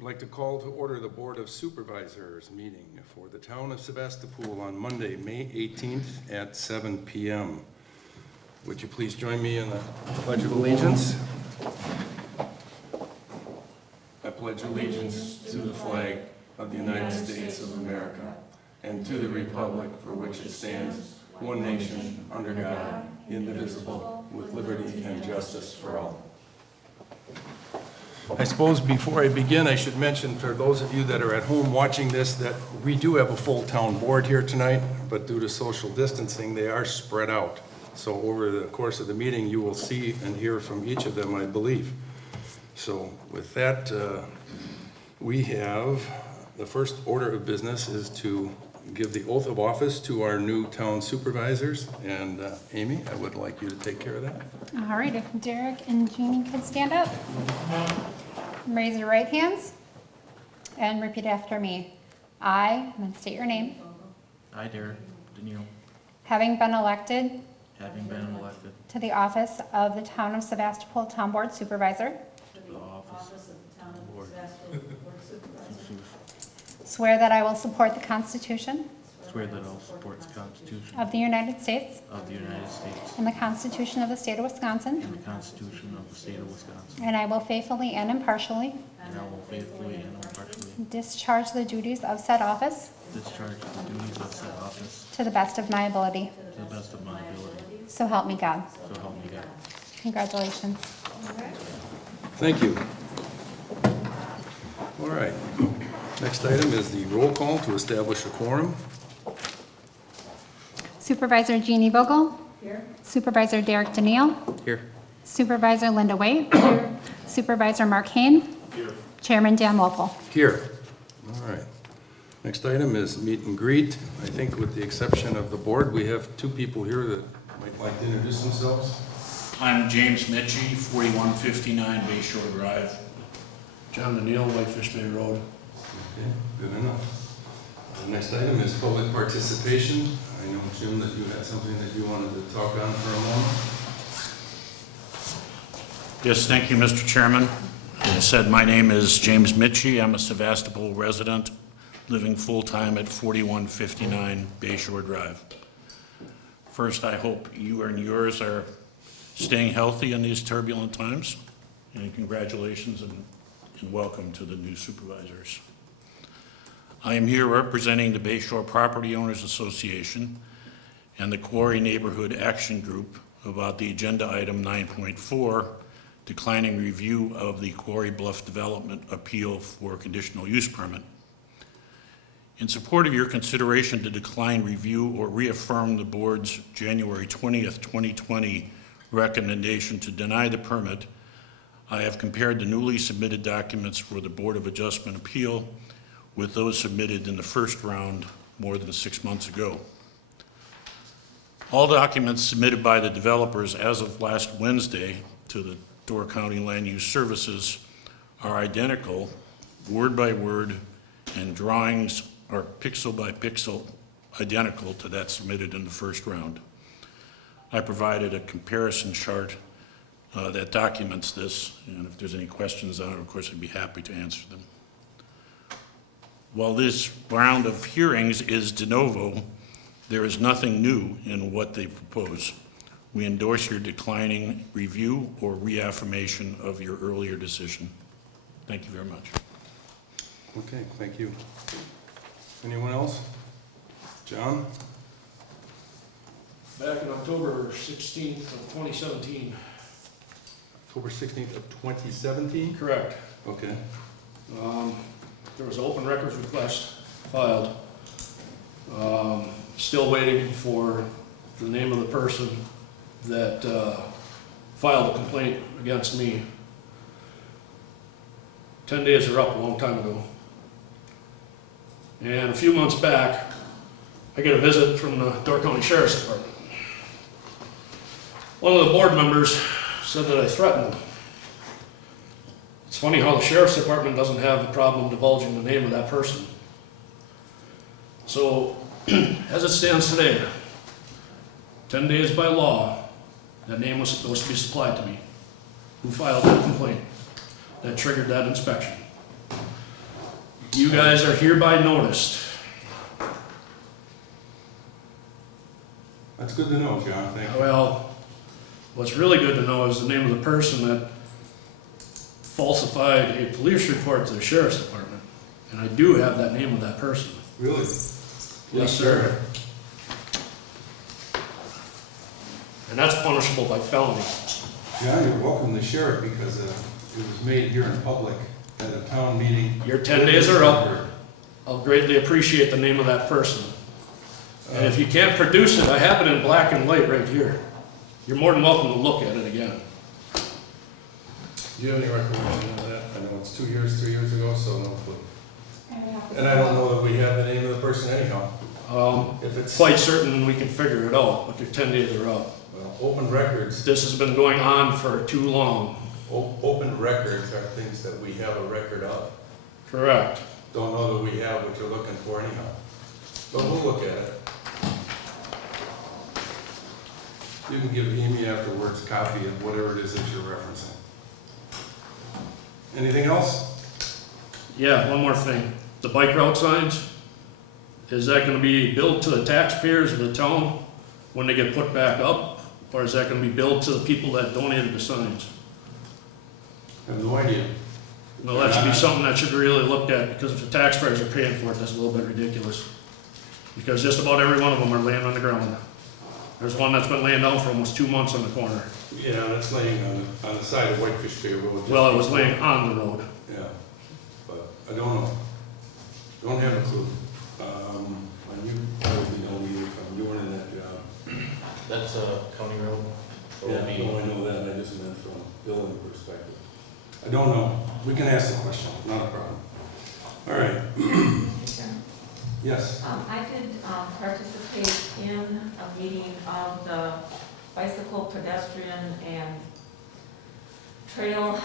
I'd like to call to order the Board of Supervisors meeting for the town of Sevastopol on Monday, May 18th at 7 p.m. Would you please join me in the Pledge of Allegiance? I pledge allegiance to the flag of the United States of America and to the republic for which it stands, one nation, under God, indivisible, with liberty and justice for all. I suppose before I begin, I should mention for those of you that are at home watching this that we do have a full town board here tonight, but due to social distancing, they are spread out. So over the course of the meeting, you will see and hear from each of them, I believe. So with that, we have the first order of business is to give the oath of office to our new town supervisors. And Amy, I would like you to take care of that. All right, if Derek and Jeannie could stand up. Raise your right hands and repeat after me. I, and then state your name. I, Derek Daniel, Having been elected to the office of the town of Sevastopol Town Board Supervisor, to the office of the town of Sevastopol Board Supervisor, swear that I will support the Constitution swear that I will support the Constitution of the United States of the United States and the Constitution of the State of Wisconsin, and the Constitution of the State of Wisconsin, and I will faithfully and impartially and I will faithfully and impartially discharge the duties of said office discharge the duties of said office to the best of my ability. to the best of my ability. So help me God. So help me God. Congratulations. Thank you. All right. Next item is the roll call to establish a quorum. Supervisor Jeannie Vogel. Here. Supervisor Derek Daniel. Here. Supervisor Linda Waite. Here. Supervisor Mark Hain. Here. Chairman Dan Wolfel. Here. All right. Next item is meet and greet. I think with the exception of the board, we have two people here that might like to introduce themselves. I'm James Mitchie, 4159 Bay Shore Drive. John Daniel, Whitefish Bay Road. Okay, good enough. Next item is public participation. I know, Jim, that you had something that you wanted to talk on for a moment. Yes, thank you, Mr. Chairman. As I said, my name is James Mitchie. I'm a Sevastopol resident, living full-time at 4159 Bay Shore Drive. First, I hope you and yours are staying healthy in these turbulent times, and congratulations and welcome to the new supervisors. I am here representing the Bay Shore Property Owners Association and the Quarry Neighborhood Action Group about the agenda item 9.4, declining review of the Quarry Bluff Development Appeal for Conditional Use Permit. In support of your consideration to decline review or reaffirm the board's January 20th, 2020 recommendation to deny the permit, I have compared the newly submitted documents for the Board of Adjustment Appeal with those submitted in the first round more than 6 months ago. All documents submitted by the developers as of last Wednesday to the Door County Land Use Services are identical, word by word, and drawings are pixel by pixel identical to that submitted in the first round. I provided a comparison chart that documents this, and if there's any questions on it, of course, I'd be happy to answer them. While this round of hearings is de novo, there is nothing new in what they propose. We endorse your declining review or reaffirmation of your earlier decision. Thank you very much. Okay, thank you. Anyone else? John? Back in October 16th of 2017. October 16th of 2017? Correct. Okay. There was an open records request filed. Still waiting for the name of the person that filed a complaint against me. 10 days are up a long time ago. And a few months back, I get a visit from the Door County Sheriff's Department. One of the board members said that I threatened him. It's funny how the Sheriff's Department doesn't have a problem divulging the name of that person. So, as it stands today, 10 days by law, that name was supposed to be supplied to me. Who filed that complaint that triggered that inspection? You guys are hereby noticed. That's good to know, John, thank you. Well, what's really good to know is the name of the person that falsified a police report to the sheriff's department. And I do have that name of that person. Really? Yes, sir. And that's punishable by felony. John, you're welcome to share it because it was made here in public at a town meeting. Your 10 days are up. I'll greatly appreciate the name of that person. And if you can't produce it, I have it in black and white right here. You're more than welcome to look at it again. Do you have any recollection of that? I know it's 2 years, 3 years ago, so no clue. I would have to And I don't know that we have the name of the person anyhow. If it's, Quite certain we can figure it out, but your 10 days are up. well, open records, This has been going on for too long. open records are things that we have a record of. Correct. Don't know that we have what you're looking for anyhow. But we'll look at it. You can give Amy afterwards a copy of whatever it is that you're referencing. Anything else? Yeah, one more thing. The bike route signs, is that gonna be billed to the taxpayers of the town when they get put back up? Or is that gonna be billed to the people that donated the signs? I have no idea. No, that should be something that should be really looked at, because if the taxpayers are paying for it, that's a little bit ridiculous. Because just about every one of them are laying on the ground. There's one that's been laying down for almost 2 months on the corner. Yeah, that's laying on the side of Whitefish Bay Road. Well, it was laying on the road. Yeah, but I don't know. Don't have a clue. And you probably know me if I'm doing in that job. That's a county road? Or Yeah, will be- no, I know that, I just meant from a billing perspective. I don't know, we can ask the question, not a problem. All right, yes, I did participate in a meeting of the bicycle, pedestrian, and trail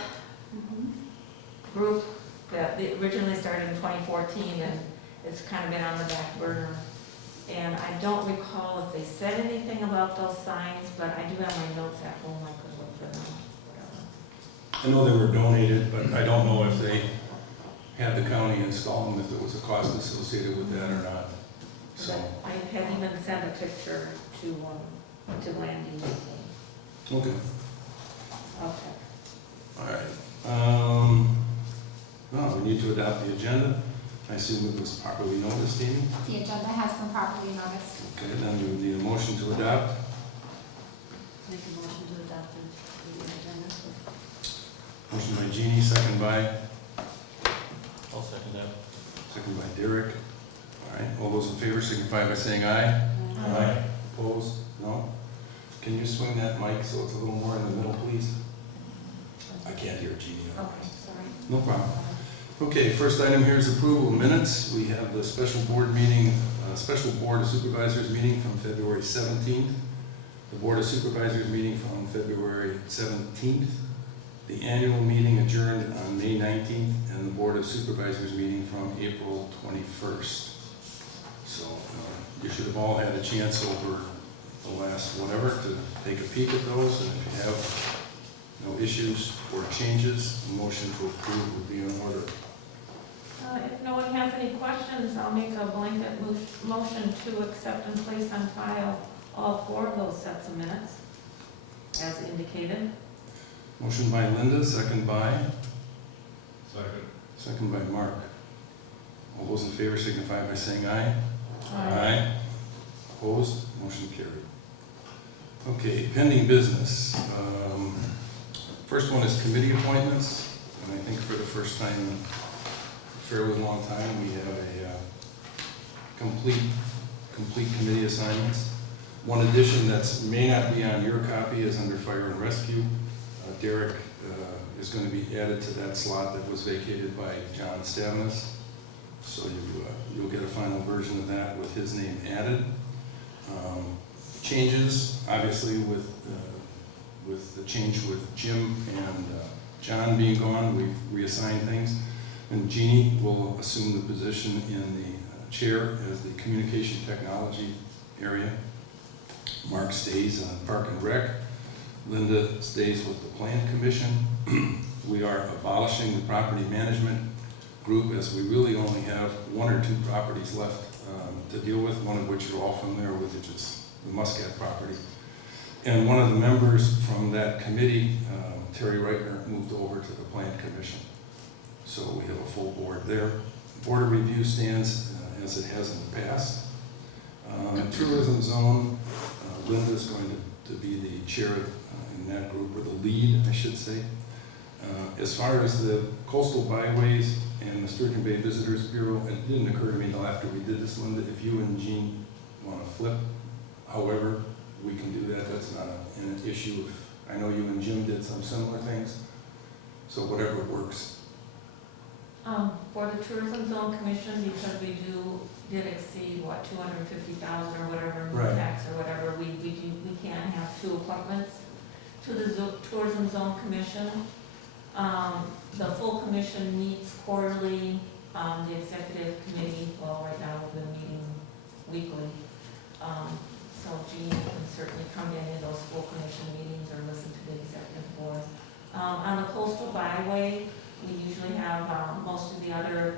group that they originally started in 2014, and it's kind of been on the back burner. And I don't recall if they said anything about those signs, but I do have my notes at home, I could look for them, whatever. I know they were donated, but I don't know if they had the county install them, if there was a cost associated with that or not. So, But I had even sent a picture to Landy. okay, Okay. all right. Well, we need to adopt the agenda. I assume it was properly noticed, Amy? The agenda has been properly noticed. Okay, then we would need a motion to adopt. Make a motion to adopt the agenda. Motion by Jeannie, second by, I'll second that. second by Derek. All right, all those in favor signify by saying aye. Aye. Opposed? No? Can you swing that mic so it's a little more in the middle, please? I can't hear Jeannie. Okay, sorry. No problem. Okay, first item here is approval of minutes. We have the special board meeting, special Board of Supervisors meeting from February 17th, the Board of Supervisors meeting from February 17th, the annual meeting adjourned on May 19th, and the Board of Supervisors meeting from April 21st. So you should have all had a chance over the last whatever to take a peek at those, and if you have no issues or changes, a motion to approve would be in order. If no one has any questions, I'll make a blanket motion to accept and place on file all 4 of those sets of minutes, as indicated. Motion by Linda, second by? Second. Second by Mark. All those in favor signify by saying aye. Opposed? Motion carried. Okay, pending business. First one is committee appointments, and I think for the first time in a fairly long time, we have a complete committee assignments. One addition that may not be on your copy is under fire and rescue. Derek is going to be added to that slot that was vacated by John Stavnis. So you'll get a final version of that with his name added. Changes, obviously, with the change with Jim and John being gone, we've reassigned things. And Jeannie will assume the position in the chair as the communication technology area. Mark stays on Park and Rec. Linda stays with the Plan Commission. We are abolishing the property management group, as we really only have one or two properties left to deal with, one of which you're all familiar with, which is the Muscat property. And one of the members from that committee, Terry Reitner, moved over to the Plan Commission. So we have a full board there. Board of Review stands as it has in the past. Tourism Zone, Linda's going to be the chair in that group, or the lead, I should say. As far as the coastal byways and the Sturgeon Bay Visitors Bureau, it didn't occur to me until after we did this, Linda, if you and Jean want to flip, however, we can do that. That's not an issue. I know you and Jim did some similar things, so whatever works. For the Tourism Zone Commission, because we did exceed, what, 250,000 or whatever, in Right. tax or whatever, we can't have two appointments. To the Tourism Zone Commission, the full commission meets quarterly, the executive committee, well, right now we've been meeting weekly. So Jean can certainly come to any of those full commission meetings or listen to the executive board. On the coastal byway, we usually have, most of the other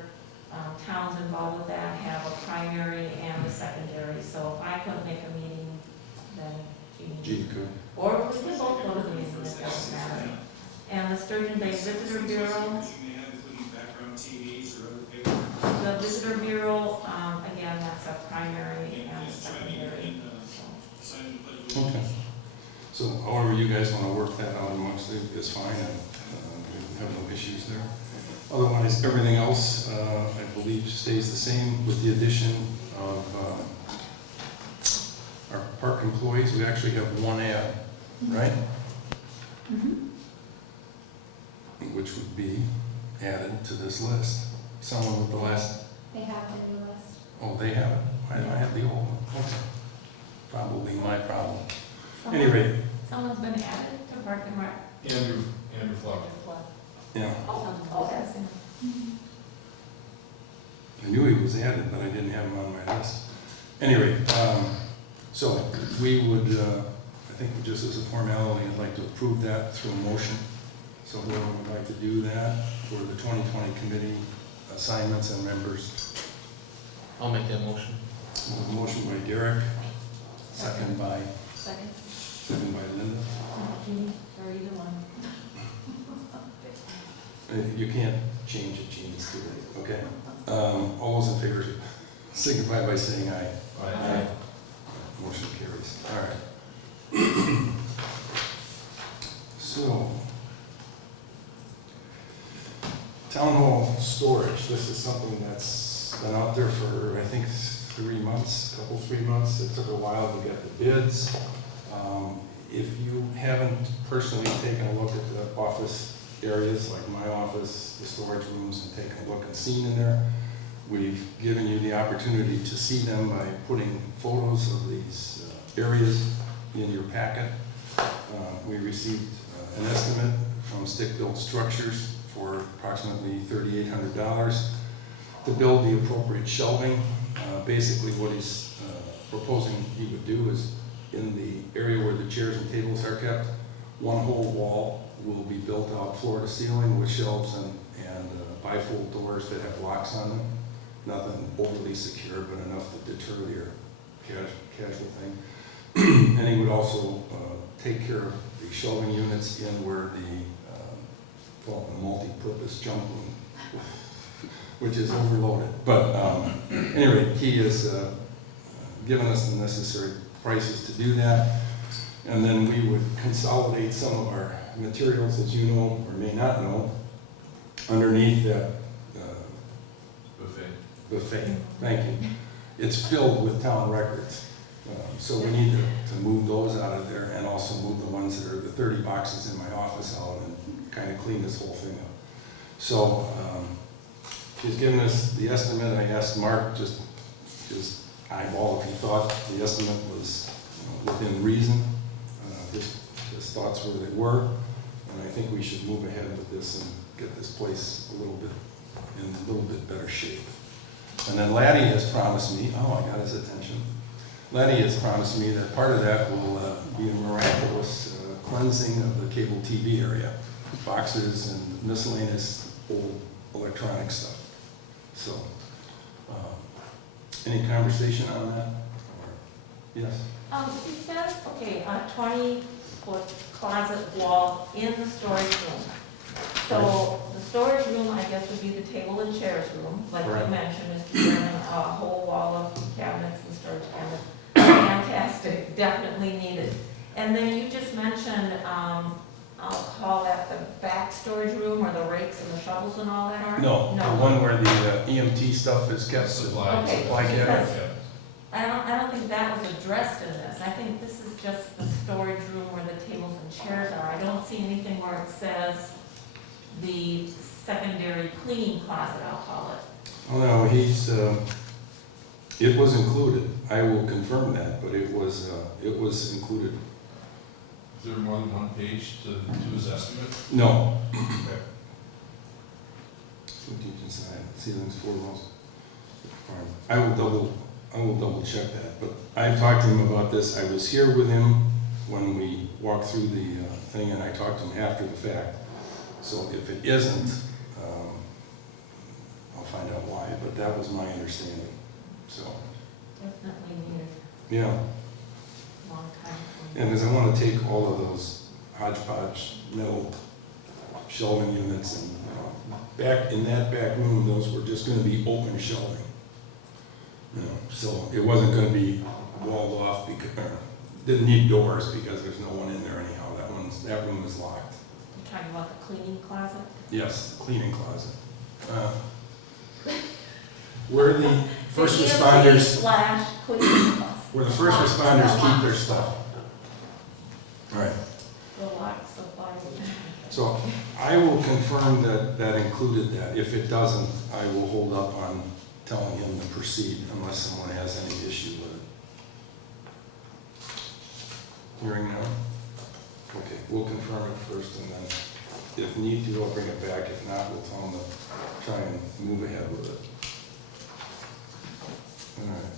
towns involved with that have a primary and a secondary. So if I couldn't make a meeting, then Jean could. or we can both go to the meeting, it doesn't matter. And the Sturgeon Bay Visitor Bureau, the Visitor Bureau, again, that's a primary and a secondary. Okay. So however you guys want to work that out amongst you is fine, and we have no issues there. Otherwise, everything else, I believe, stays the same with the addition of our park employees. We actually have one ad, right? Which would be added to this list. Someone with the last, They have the new list. oh, they have it. I have the old one. Okay. Probably my problem. Anyway, Someone's been added to Park and Rec. Andrew Flower. yeah, Oh, that's him. I knew he was added, but I didn't have him on my list. Anyway, so we would, I think just as a formality, I'd like to approve that through a motion. So whoever would like to do that for the 2020 committee assignments and members. I'll make that motion. Motion by Derek, second by Second. Linda. Jean, or either one. You can't change it, Gene, it's too late, okay? All those in favor signify by saying aye. Aye. Motion carries, all right. So, town hall storage, this is something that's been out there for, I think, 3 months, 3 months. It took a while to get the bids. If you haven't personally taken a look at the office areas, like my office, the storage rooms, and taken a look and seen in there, we've given you the opportunity to see them by putting photos of these areas in your packet. We received an estimate from Stick Built Structures for approximately $3,800 to build the appropriate shelving. Basically what he's proposing he would do is, in the area where the chairs and tables are kept, one whole wall will be built out floor to ceiling with shelves and bifold doors that have locks on them. Nothing overly secure, but enough to deter your casual thing. And he would also take care of the shelving units in where the multi-purpose junk room, which is overloaded. But anyway, he has given us the necessary prices to do that. And then we would consolidate some of our materials that you know or may not know underneath that buffet. Thank you. It's filled with town records. So we need to move those out of there and also move the ones that are the 30 boxes in my office out and kind of clean this whole thing up. So he's given us the estimate. I asked Mark just eyeball if he thought the estimate was within reason. His thoughts were they were, and I think we should move ahead with this and get this place in a little bit better shape. And then Laddie has promised me, oh, I got his attention. Laddie has promised me that part of that will be a miraculous cleansing of the cable TV area, boxes and miscellaneous old electronic stuff. So, any conversation on that? Yes? It says, okay, a 20-foot closet wall in the storage room. So the storage room, I guess, would be the table and chairs room, like you Right. mentioned, Mr. Chairman, a whole wall of cabinets and storage cabinets. Fantastic, definitely needed. And then you just mentioned, I'll call that the back storage room, or the rakes and the shovels and all that are? No, the one where the EMT stuff is kept. Supply. Okay, Supply cabinet. because I don't think that was addressed in this. I think this is just the storage room where the tables and chairs are. I don't see anything where it says the secondary cleaning closet, I'll call it. Oh, no, it was included. I will confirm that, but it was included. Is there more than one page to his estimate? No. Okay. So deep inside, ceilings, floor walls. I will double check that, but I talked to him about this. I was here with him when we walked through the thing, and I talked to him after the fact. So if it isn't, I'll find out why, but that was my understanding, so, Definitely needed, yeah. long time. And because I want to take all of those hodgepodge metal shelving units and, back in that back room, those were just going to be open shelving. So it wasn't going to be walled off because, didn't need doors because there's no one in there anyhow. That room is locked. You're talking about the cleaning closet? Yes, cleaning closet. Where the first The responders, /cleaning closet. where the first responders keep their stuff. Right. The lock supply. So I will confirm that that included that. If it doesn't, I will hold up on telling him to proceed unless someone has any issue with it. Hearing none? Okay, we'll confirm it first, and then if need to, I'll bring it back. If not, we'll tell him to try and move ahead with it. All right.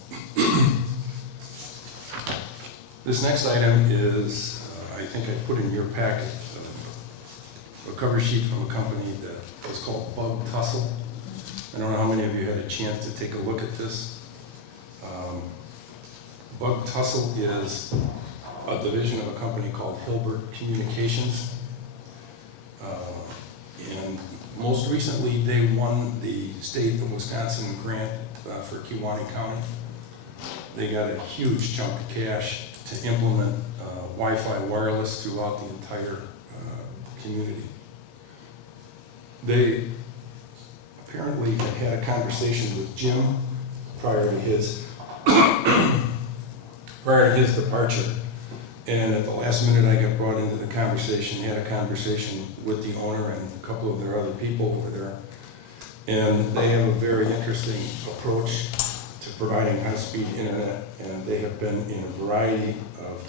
This next item is, I think I put in your packet, a cover sheet from a company that was called Bug Tussle. I don't know how many of you had a chance to take a look at this. Bug Tussle is a division of a company called Hilbert Communications. And most recently, they won the state of Wisconsin grant for Kewaunee County. They got a huge chunk of cash to implement Wi-Fi wireless throughout the entire community. They apparently had a conversation with Jim prior to his departure. And at the last minute, I got brought into the conversation, had a conversation with the owner and a couple of their other people over there. And they have a very interesting approach to providing high-speed internet, and they have been in a variety of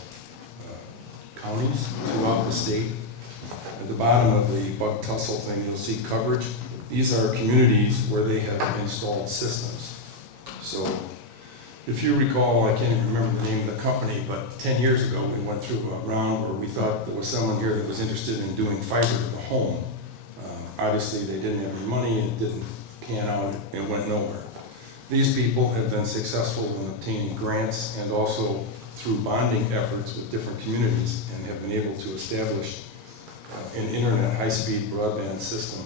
counties throughout the state. At the bottom of the Bug Tussle thing, you'll see coverage. These are communities where they have installed systems. So if you recall, I can't even remember the name of the company, but 10 years ago, we went through a round where we thought there was someone here that was interested in doing fiber to the home. Obviously, they didn't have any money, it didn't pan out, it went nowhere. These people have been successful in obtaining grants and also through bonding efforts with different communities and have been able to establish an internet high-speed broadband system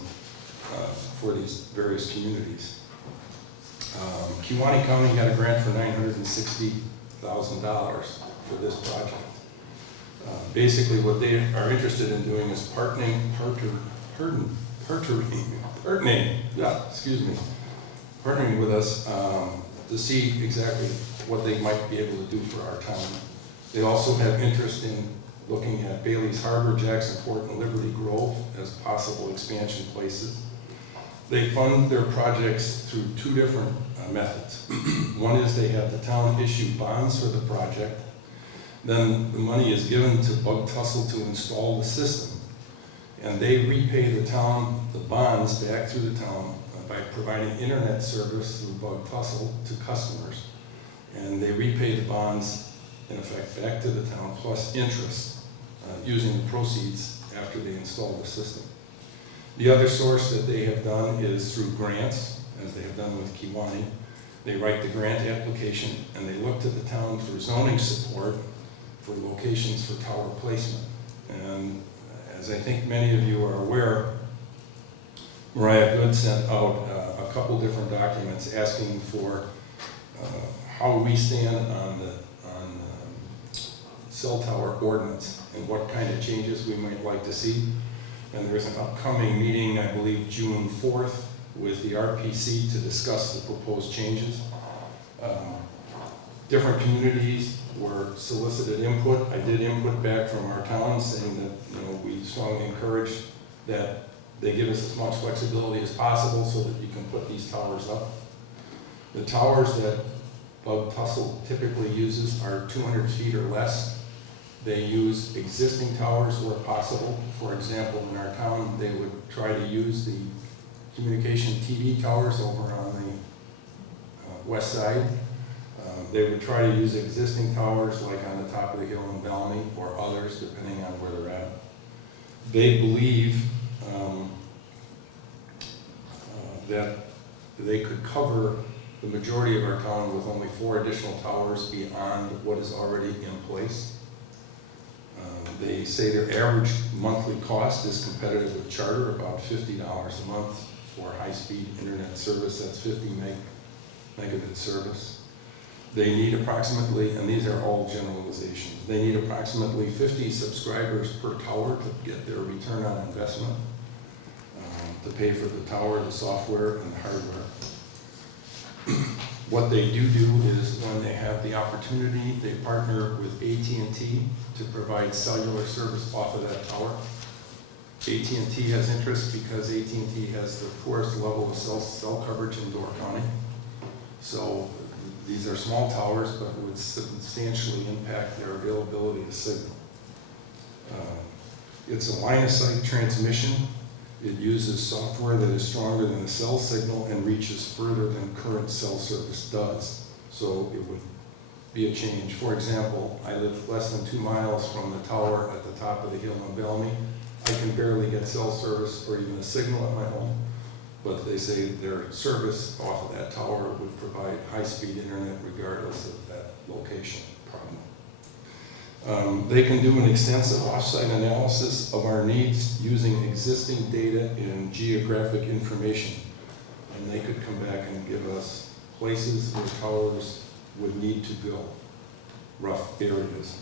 for these various communities. Kewaunee County got a grant for $960,000 for this project. Basically, what they are interested in doing is partnering with us to see exactly what they might be able to do for our town. They also have interest in looking at Bailey's Harbor, Jacksonport, and Liberty Grove as possible expansion places. They fund their projects through two different methods. One is they have the town issue bonds for the project. Then the money is given to Bug Tussle to install the system. And they repay the town the bonds back through the town by providing internet service through Bug Tussle to customers. And they repay the bonds, in effect, back to the town plus interest using the proceeds after they install the system. The other source that they have done is through grants. as they have done with Kiwani. They write the grant application, and they look to the town for zoning support for locations for tower placement. And as I think many of you are aware, Mariah Good sent out a couple different documents asking for how we stand on the cell tower ordinance and what kind of changes we might like to see. And there's an upcoming meeting, I believe June 4th, with the RPC to discuss the proposed changes. Different communities were solicited input. I did input back from our town saying that we strongly encourage that they give us as much flexibility as possible so that you can put these towers up. The towers that Bug Tussle typically uses are 200 feet or less. They use existing towers where possible. For example, in our town, they would try to use the communication TV towers over on the west side. They would try to use existing towers like on the top of the hill in Bellamy or others, depending on where they're at. They believe that they could cover the majority of our town with only 4 additional towers beyond what is already in place. They say their average monthly cost is competitive with Charter, about $50 a month for high-speed internet service. That's 50 megabit service. They need approximately, and these are all generalizations, they need approximately 50 subscribers per tower to get their return on investment, to pay for the tower, the software, and the hardware. What they do is when they have the opportunity, they partner with AT&T to provide cellular service off of that tower. AT&T has interest because AT&T has the poorest level of cell coverage in Door County. So these are small towers, but would substantially impact their availability of signal. It's a line-of-sight transmission. It uses software that is stronger than the cell signal and reaches further than current cell service does. So it would be a change. For example, I live less than 2 miles from the tower at the top of the hill in Bellamy. I can barely get cell service or even a signal at my home, but they say their service off of that tower would provide high-speed internet regardless of that location problem. They can do an extensive off-site analysis of our needs using existing data and geographic information. And they could come back and give us places where towers would need to go, rough areas,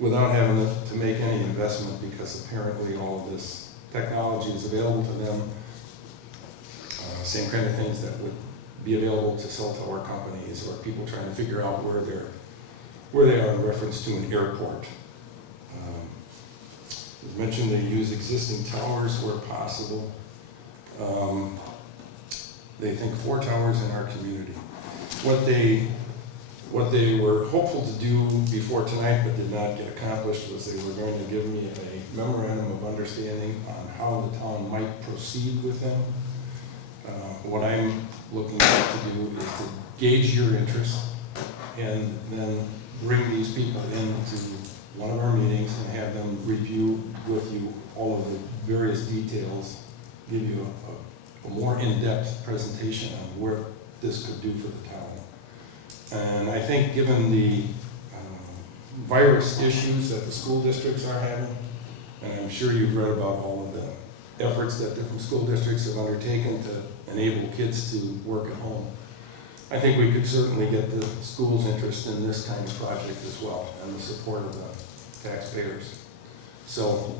without having to make any investment because apparently all of this technology is available to them. Same kind of things that would be available to cell tower companies or people trying to figure out where they are in reference to an airport. As mentioned, they use existing towers where possible. They think 4 towers in our community. What they were hopeful to do before tonight but did not get accomplished was they were going to give me a memorandum of understanding on how the town might proceed with them. What I'm looking to do is to gauge your interest and then bring these people into one of our meetings and have them review with you all of the various details, give you a more in-depth presentation on where this could do for the town. And I think given the virus issues that the school districts are having, and I'm sure you've read about all of the efforts that different school districts have undertaken to enable kids to work at home, I think we could certainly get the school's interest in this kind of project as well, and the support of the taxpayers. So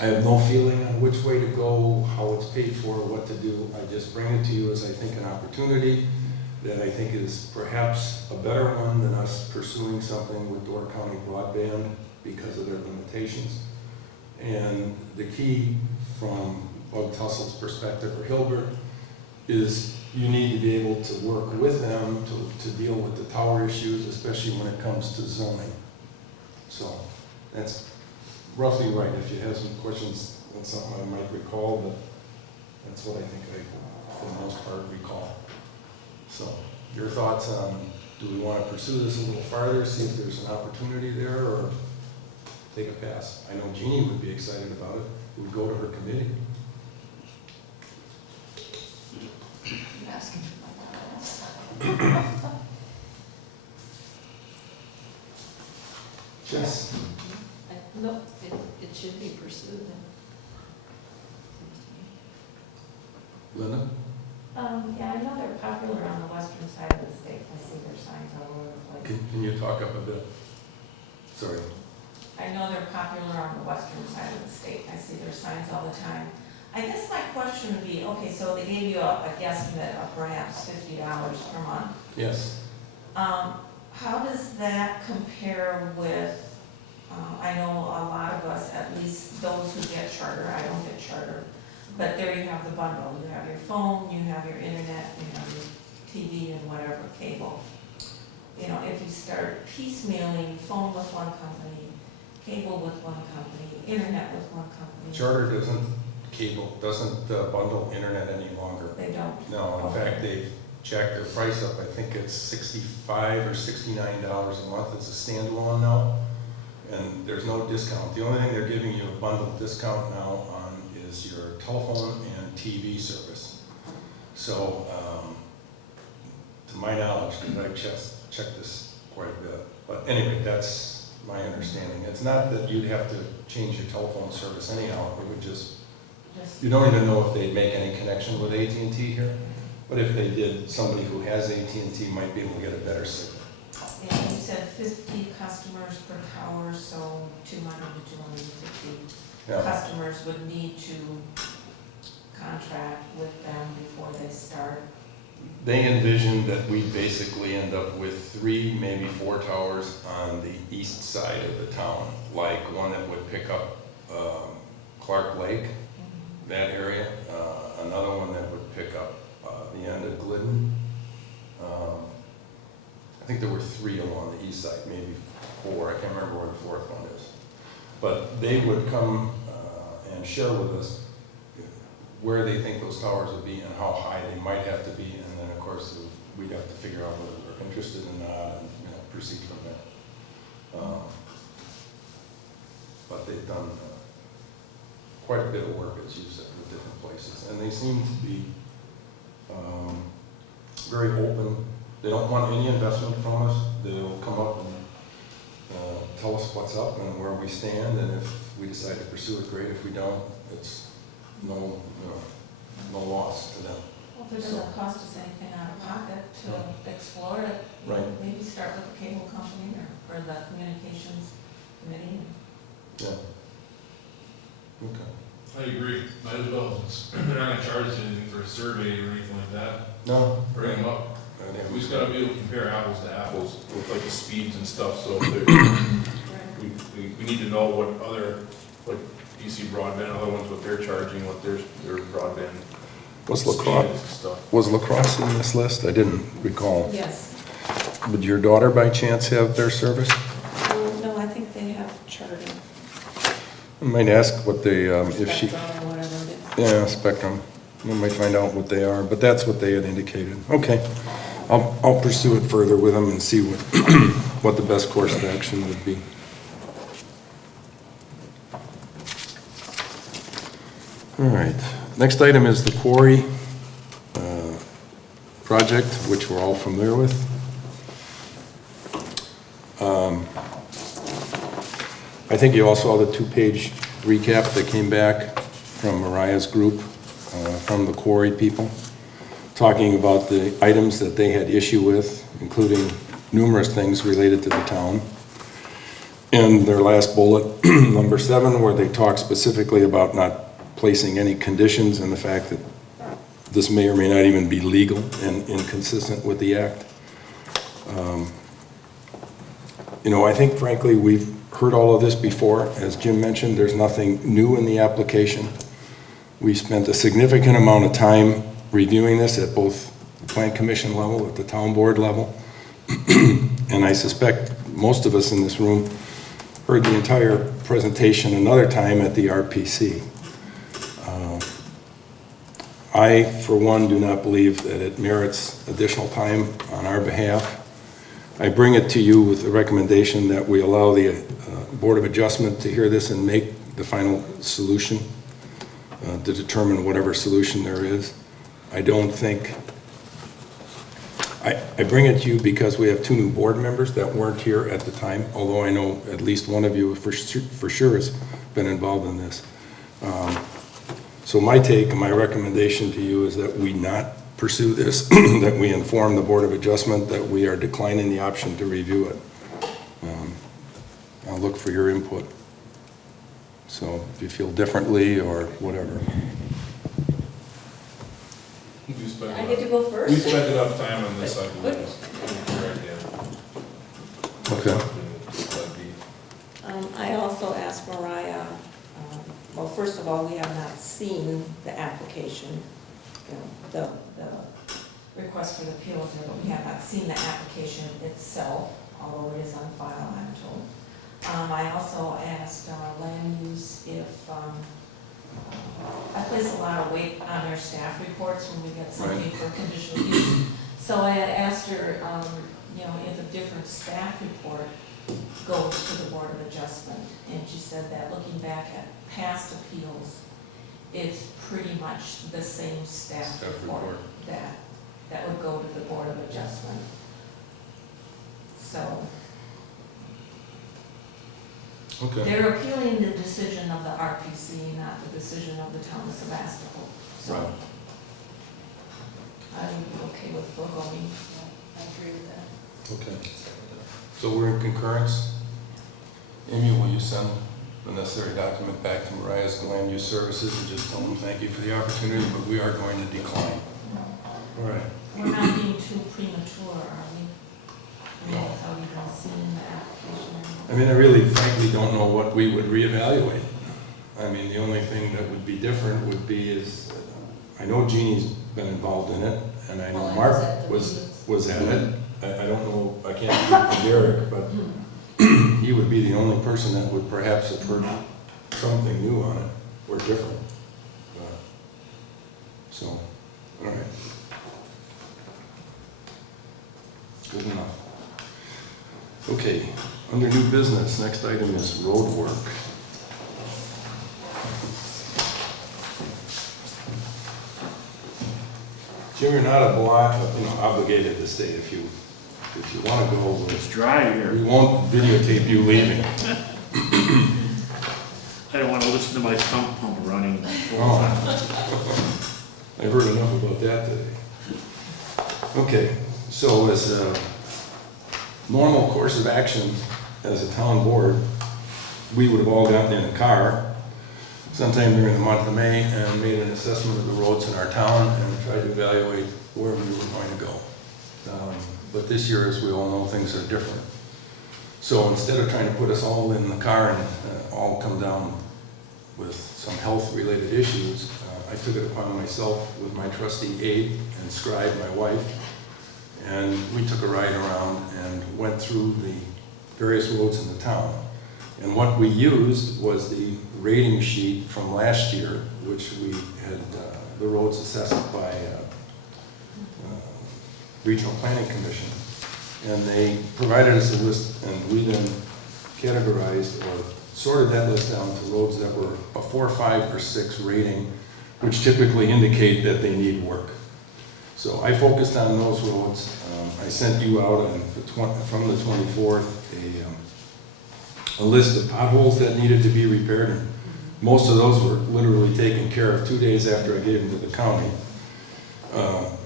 I have no feeling on which way to go, how it's paid for, what to do. I just bring it to you as I think an opportunity that I think is perhaps a better one than us pursuing something with Door County Broadband because of their limitations. And the key from Bug Tussle's perspective, or Hilbert, is you need to be able to work with them to deal with the tower issues, especially when it comes to zoning. So that's roughly right. If you have some questions, that's something I might recall, but that's what I think I, for the most part, recall. So your thoughts on, do we want to pursue this a little farther, see if there's an opportunity there, or take a pass? I know Jeannie would be excited about it. It would go to her committee. Ask Yes. No, it should be pursued. Linda? Yeah, I know they're popular on the western side of the state. I see their signs all over the place. Can you talk up a bit? Sorry. I know they're popular on the western side of the state. I see their signs all the time. I guess my question would be, okay, so they gave you a guesstimate of perhaps $50 per month. Yes. How does that compare with, I know a lot of us, at least those who get charter, I don't get charter, but there you have the bundle. You have your phone, you have your internet, you have your TV and whatever, cable. You know, if you start piecemealing phone with one company, cable with one company, internet with one company. Charter doesn't bundle internet any longer. They don't. No, in fact, they've jacked their price up. I think it's $65 or $69 a month. It's a standalone now, and there's no discount. The only thing they're giving you a bundled discount now on is your telephone and TV service. So, to my knowledge, because I've checked this quite a bit, but anyway, that's my understanding. It's not that you'd have to change your telephone service anyhow. It would just, you don't even know if they'd make any connection with AT&T here. But if they did, somebody who has AT&T might be able to get a better signal. Yeah, you said 50 customers per tower, so 200 to 250 Yeah. customers would need to contract with them before they start. They envisioned that we'd basically end up with 3, maybe 4 towers on the east side of the town, like one that would pick up Clark Lake, that area, another one that would pick up the end of Glidden. I think there were 3 along the east side, maybe 4, I can't remember where the 4th one is. But they would come and share with us where they think those towers would be and how high they might have to be, and then of course we'd have to figure out whether we're interested in that and proceed from there. But they've done quite a bit of work, as you said, with different places, and they seem to be very open. They don't want any investment from us. They'll come up and tell us what's up and where we stand, and if we decide to pursue it, great. If we don't, it's no loss to them. Well, if it doesn't cost us anything out of pocket to explore it, Right. maybe start with the cable company or the communications committee. Yeah. Okay. I agree, might as well, they're not gonna charge us anything for a survey or anything like that, No. bring them up. I think We just gotta be able to compare apples to apples with like the speeds and stuff, so if we need to know what other, like DC broadband, other ones, what they're charging, what their broadband. Was speed LaCrosse, is and stuff. was LaCrosse in this list? I didn't recall. Yes. Would your daughter by chance have their service? No, I think they have charter. I might ask what they, if she, Spectrum or whatever it is. yeah, Spectrum. We might find out what they are, but that's what they had indicated. Okay. I'll pursue it further with them and see what, what the best course of action would be. All right. Next item is the quarry project, which we're all familiar with. I think you all saw the 2-page recap that came back from Mariah's group, from the quarry people, talking about the items that they had issue with, including numerous things related to the town. And their last bullet, number 7, where they talk specifically about not placing any conditions and the fact that this may or may not even be legal and inconsistent with the act. I think frankly we've heard all of this before. As Jim mentioned, there's nothing new in the application. We spent a significant amount of time reviewing this at both the Plan Commission level, at the Town Board level. And I suspect most of us in this room heard the entire presentation another time at the RPC. I, for one, do not believe that it merits additional time on our behalf. I bring it to you with the recommendation that we allow the Board of Adjustment to hear this and make the final solution, to determine whatever solution there is. I don't think I bring it to you because we have 2 new board members that weren't here at the time, although I know at least one of you for sure has been involved in this. So my take and my recommendation to you is that we not pursue this, that we inform the Board of Adjustment that we are declining the option to review it. I'll look for your input. So if you feel differently or whatever. We spent I get to go we first? spent enough time on this, I believe. Right, yeah. Okay. I also asked Mariah, well, first of all, we have not seen the application, you know, the request for the appeals, but we have not seen the application itself, although it is on file, I'm told. I also asked land use if, I place a lot of weight on their staff reports when we get something for conditional use. So I had asked her, you know, if a different staff report goes to the Board of Adjustment. And she said that looking back at past appeals, it's pretty much the same staff report that would go to the Board of Adjustment. So Okay. they're appealing the decision of the RPC, not the decision of the town of Sevastopol. So Right. I would be okay with foregoing. I agree with that. Okay. So we're in concurrence. Amy, will you send the necessary document back to Mariah's Land Use Services and just tell them thank you for the opportunity, but we are going to decline. All right. We're not being too premature, are we? I mean, have we been seeing the application? I mean, I really frankly don't know what we would reevaluate. I mean, the only thing that would be different would be is, I know Jeannie's been involved in it, and I know Well, I Mark was at the was at it. I don't know, I can't speak for Derek, but he would be the only person that would perhaps have heard something new on it, or different. So, all right. Good enough. Okay, under new business, next item is roadwork. Jim, you're not obligated to stay if you want to go. It's dry here. We won't videotape you leaving. I don't want to listen to my sump pump running full Oh. time. I've heard enough about that today. Okay, so as a normal course of action as a town board, we would have all gotten in a car sometime during the month of May and made an assessment of the roads in our town and tried to evaluate where we were going to go. But this year, as we all know, things are different. So instead of trying to put us all in the car and all come down with some health-related issues, I took it upon myself with my trusty aide and scribe, my wife, and we took a ride around and went through the various roads in the town. And what we used was the rating sheet from last year, which we had the roads assessed by Regional Planning Commission. And they provided us a list, and we then categorized or sorted that list down to roads that were a 4, 5, or 6 rating, which typically indicate that they need work. So I focused on those roads. I sent you out on from the 24th a list of potholes that needed to be repaired. And most of those were literally taken care of 2 days after I gave them to the county.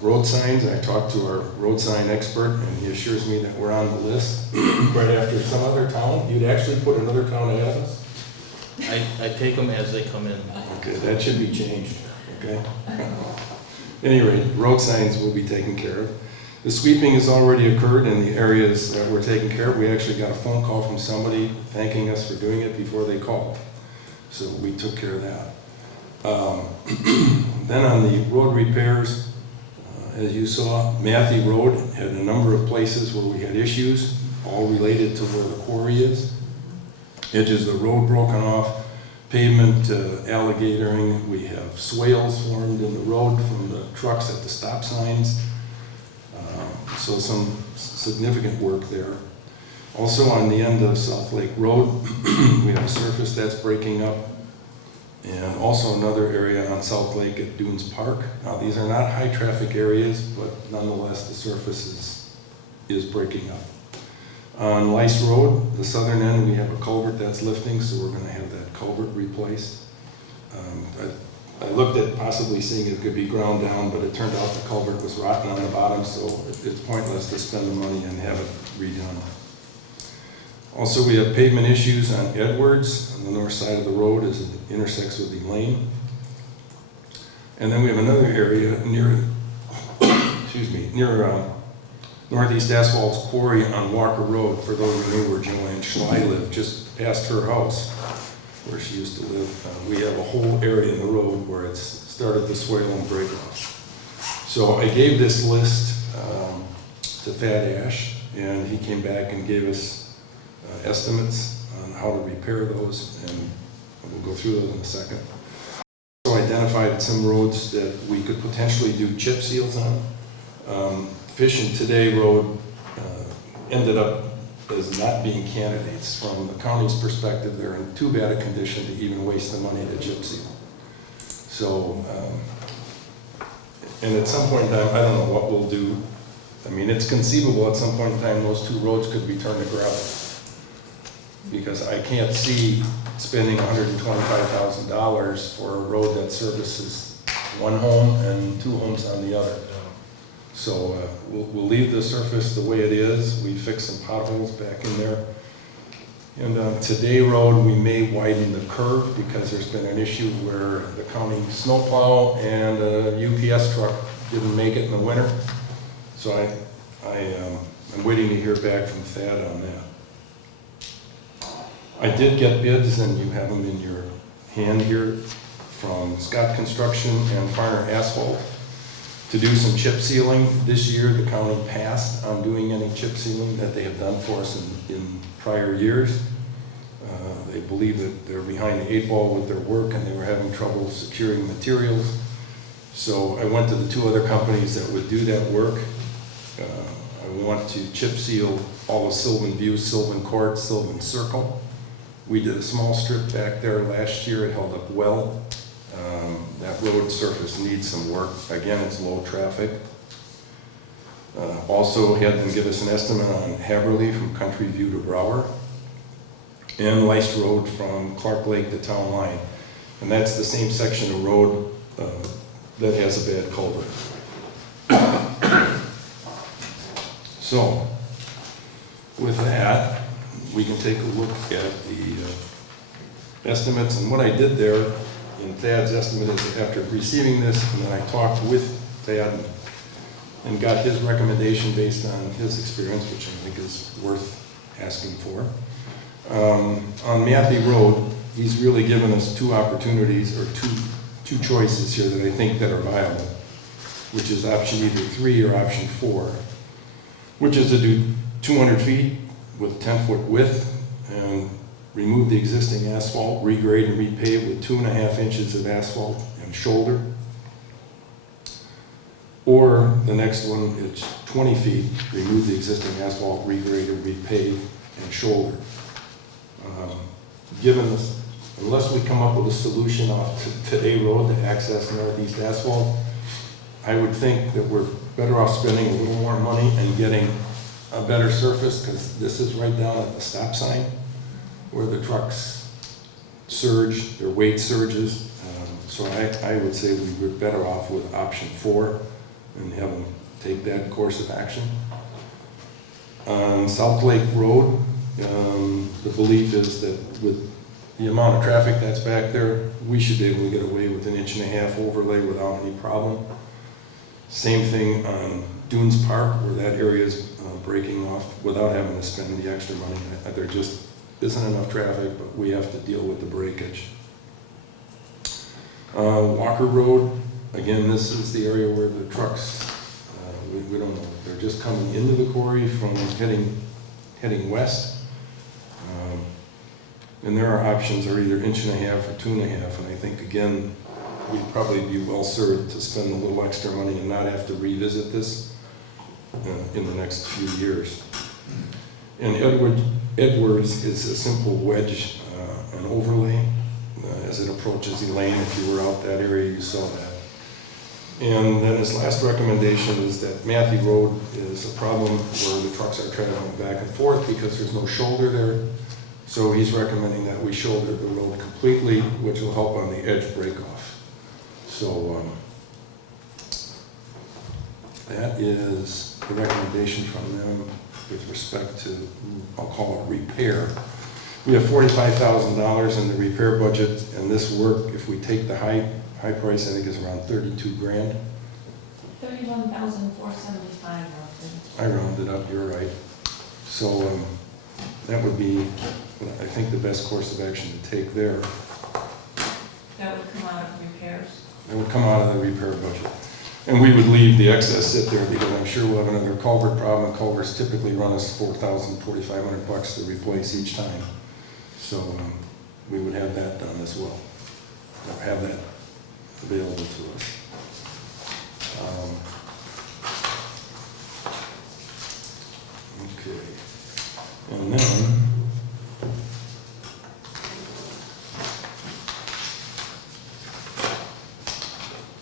Road signs, I talked to our road sign expert, and he assures me that we're on the list. Right after some other town, you'd actually put another town ahead of us? I take them as they come in. Okay, that should be changed, okay? At any rate, road signs will be taken care of. The sweeping has already occurred in the areas that were taken care of. We actually got a phone call from somebody thanking us for doing it before they called. So we took care of that. Then on the road repairs, as you saw, Matthew Road had a number of places where we had issues, all related to where the quarry is. Edges of the road broken off, pavement alligatoring. We have swales formed in the road from the trucks at the stop signs. So some significant work there. Also on the end of South Lake Road, we have a surface that's breaking up. And also another area on South Lake at Dunes Park. Now, these are not high-traffic areas, but nonetheless, the surface is breaking up. On Lice Road, the southern end, we have a culvert that's lifting, so we're gonna have that culvert replaced. I looked at possibly seeing it could be ground down, but it turned out the culvert was rotten on the bottom, so it's pointless to spend the money and have it redone. Also, we have pavement issues on Edwards, on the north side of the road as it intersects with the lane. And then we have another area near, near Northeast Asphalt's quarry on Walker Road, for those who know where Joanne Schley lived, just past her house, where she used to live. We have a whole area in the road where it's started to swale and break off. So I gave this list to Thad Ash, and he came back and gave us estimates on how to repair those, and we'll go through those in a second. So identified some roads that we could potentially do chip seals on. Fish and Today Road ended up as not being candidates. From the county's perspective, they're in too bad a condition to even waste the money to chip seal. So, and at some point in time, I don't know what we'll do. I mean, it's conceivable at some point in time those two roads could be turned to gravel. Because I can't see spending $125,000 for a road that services one home and two homes on the other. So we'll leave the surface the way it is. We fixed some potholes back in there. And on Today Road, we may widen the curve because there's been an issue where the county snowplow and a UPS truck didn't make it in the winter. So I'm waiting to hear back from Thad on that. I did get bids, and you have them in your hand here, from Scott Construction and Fire Asphalt to do some chip sealing. This year, the county passed on doing any chip sealing that they have done for us in prior years. They believe that they're behind the 8 ball with their work, and they were having trouble securing materials. So I went to the two other companies that would do that work. I want to chip seal all of Sylvan View, Sylvan Court, Sylvan Circle. We did a small strip back there last year. It held up well. That road surface needs some work. Again, it's low traffic. Also had them give us an estimate on Haverly from Country View to Brower, and Lice Road from Clark Lake to Town Line. And that's the same section of road that has a bad culvert. So, with that, we can take a look at the estimates. And what I did there in Thad's estimate is, after receiving this, and then I talked with Thad and got his recommendation based on his experience, which I think is worth asking for. On Matthew Road, he's really given us two opportunities, or two choices here that I think that are viable, which is option either 3 or option 4, which is to do 200 feet with 10-foot width and remove the existing asphalt, regrade and repave with 2.5 inches of asphalt and shoulder. Or the next one, it's 20 feet, remove the existing asphalt, regrade and repave and shoulder. Given this, unless we come up with a solution off Today Road to access Northeast Asphalt, I would think that we're better off spending a little more money and getting a better surface, because this is right down at the stop sign where the trucks surge, their weight surges. So I would say we were better off with option 4 and have them take that course of action. On South Lake Road, the belief is that with the amount of traffic that's back there, we should be able to get away with an 1.5-inch overlay without any problem. Same thing on Dunes Park, where that area is breaking off without having to spend the extra money. There just isn't enough traffic, but we have to deal with the breakage. Walker Road, again, this is the area where the trucks, we don't know, they're just coming into the quarry from heading west. And there are options are either 1.5 or 2.5, and I think, again, we'd probably be well served to spend a little extra money and not have to revisit this in the next few years. And Edwards is a simple wedge and overlay. as it approaches Elaine. If you were out that area, you saw that. And then his last recommendation is that Matthew Road is a problem where the trucks are traveling back and forth because there's no shoulder there. So he's recommending that we shoulder the road completely, which will help on the edge breakoff. So that is the recommendation from them with respect to, I'll call it repair. We have $45,000 in the repair budget, and this work, if we take the high price, I think is around 32 grand. 31,475 roughly. I rounded up, you're right. So that would be, I think, the best course of action to take there. That would come out of repairs. It would come out of the repair budget. And we would leave the excess sit there because I'm sure we'll have another culvert problem. And culverts typically run us $4,000, $4,500 to replace each time. So we would have that done as well, or have that available to us. Okay. And then,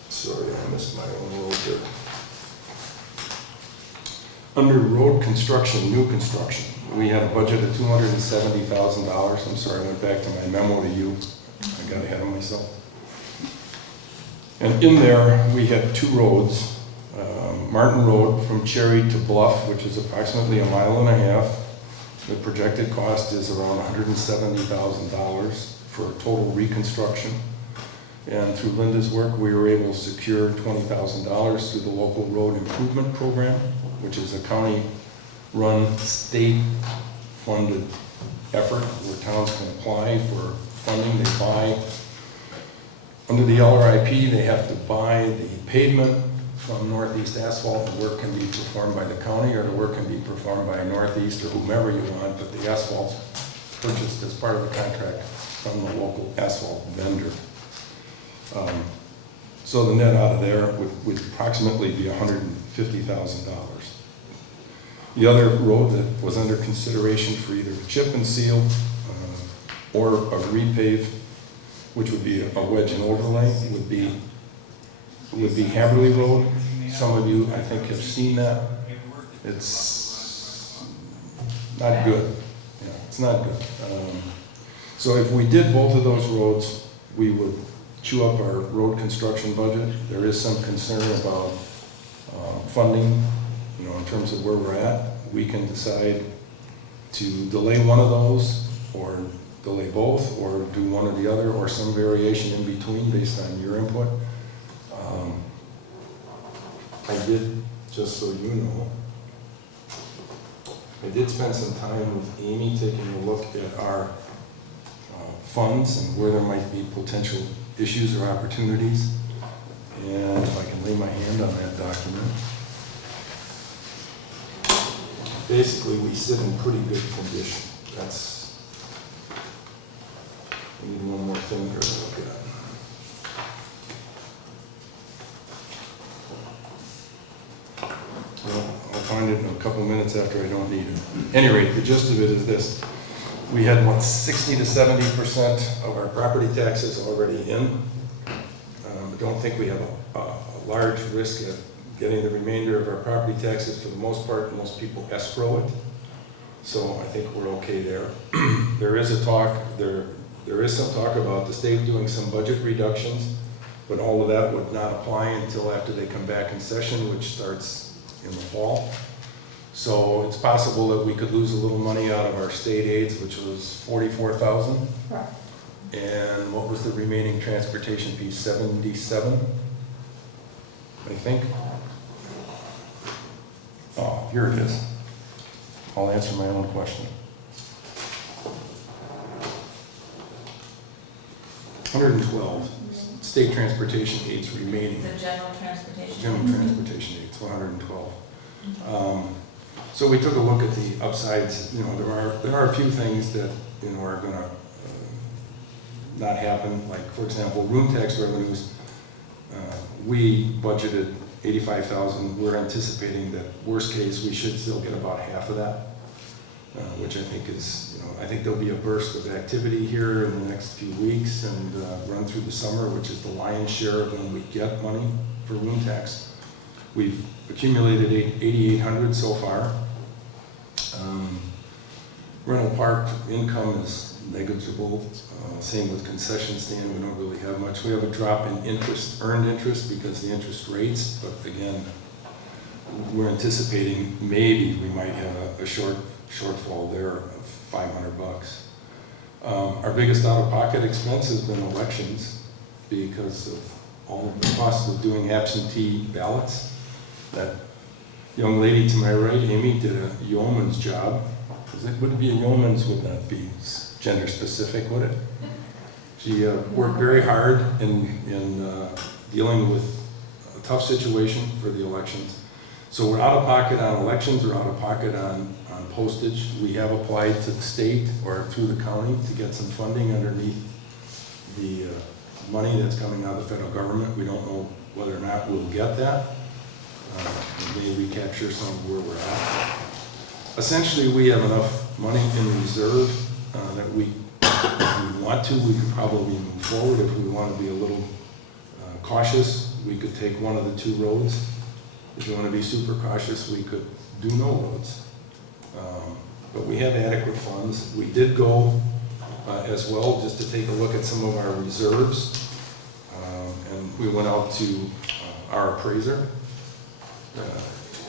sorry, I missed my own road there. Under road construction, new construction, we had a budget of $270,000. I'm sorry, I went back to my memo to you. I got ahead of myself. And in there, we had two roads. Martin Road from Cherry to Bluff, which is approximately 1.5 miles. The projected cost is around $170,000 for a total reconstruction. And through Linda's work, we were able to secure $20,000 through the local road improvement program, which is a county-run, state-funded effort where towns can apply for funding. They buy, under the LRIP, they have to buy the pavement from Northeast Asphalt. The work can be performed by the county, or the work can be performed by Northeast or whomever you want, but the asphalt's purchased as part of the contract from the local asphalt vendor. So the net out of there would approximately be $150,000. The other road that was under consideration for either chip and seal or a repave, which would be a wedge and overlay, would be Haverly Road. Some of you, I think, have seen that. It's not good. Yeah, it's not good. So if we did both of those roads, we would chew up our road construction budget. There is some concern about funding, in terms of where we're at. We can decide to delay one of those, or delay both, or do one or the other, or some variation in between based on your input. I did, just so you know, I did spend some time with Amy taking a look at our funds and where there might be potential issues or opportunities. And if I can lay my hand on that document. Basically, we sit in pretty good condition. We need one more thing here to look at. Well, I'll find it in a couple minutes after I don't need it. At any rate, the gist of it is this. We had 60 to 70% of our property taxes already in. I don't think we have a large risk of getting the remainder of our property taxes. For the most part, most people escrow it. So I think we're okay there. There is some talk about the state doing some budget reductions, but all of that would not apply until after they come back in session, which starts in the fall. So it's possible that we could lose a little money out of our state aids, which was $44,000. Right. And what was the remaining transportation piece? 77, I think. Oh, here it is. I'll answer my own question. 112 state transportation aids remaining. The general transportation. General transportation aids, 112. So we took a look at the upsides. There are a few things that are going to not happen. Like, for example, room tax revenues. We budgeted $85,000. We're anticipating that worst case we should still get about half of that. which I think is, I think there'll be a burst of activity here in the next few weeks and run through the summer, which is the lion's share of when we get money for room tax. We've accumulated 8,800 so far. Rental park income is negligible. Same with concession stand, we don't really have much. We have a drop in interest, earned interest, because the interest rates, but again, we're anticipating maybe we might have a shortfall there of $500. Our biggest out-of-pocket expense has been elections because of all of the costs of doing absentee ballots. That young lady to my right, Amy, did a yeoman's job. Would it be a yeoman's? Would not be gender specific, would it? She worked very hard in dealing with a tough situation for the elections. So we're out of pocket on elections, we're out of pocket on postage. We have applied to the state or through the county to get some funding underneath the money that's coming out of the federal government. We don't know whether or not we'll get that. Maybe we capture some of where we're at. Essentially, we have enough money in reserve that if we want to, we could probably move forward. If we want to be a little cautious, we could take one of the two roads. If you want to be super cautious, we could do no roads. But we have adequate funds. We did go as well just to take a look at some of our reserves. And we went out to our appraiser.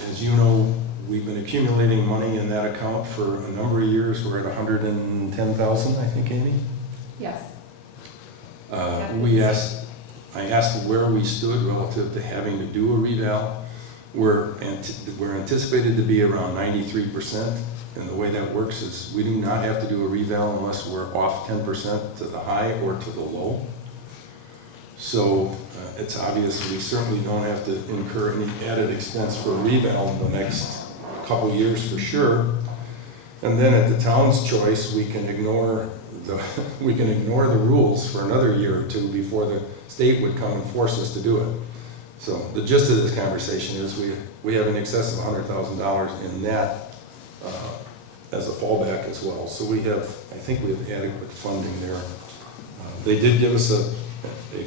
As you know, we've been accumulating money in that account for a number of years. We're at 110,000, I think, Amy? Yes. I asked where we stood relative to having to do a reval. We're anticipated to be around 93%, and the way that works is we do not have to do a reval unless we're off 10% to the high or to the low. So it's obvious we certainly don't have to incur any added expense for a reval in the next couple of years for sure. And then at the town's choice, we can ignore the rules for another year or two before the state would come and force us to do it. So the gist of this conversation is we have in excess of $100,000 in that as a fallback as well. So I think we have adequate funding there. They did give us a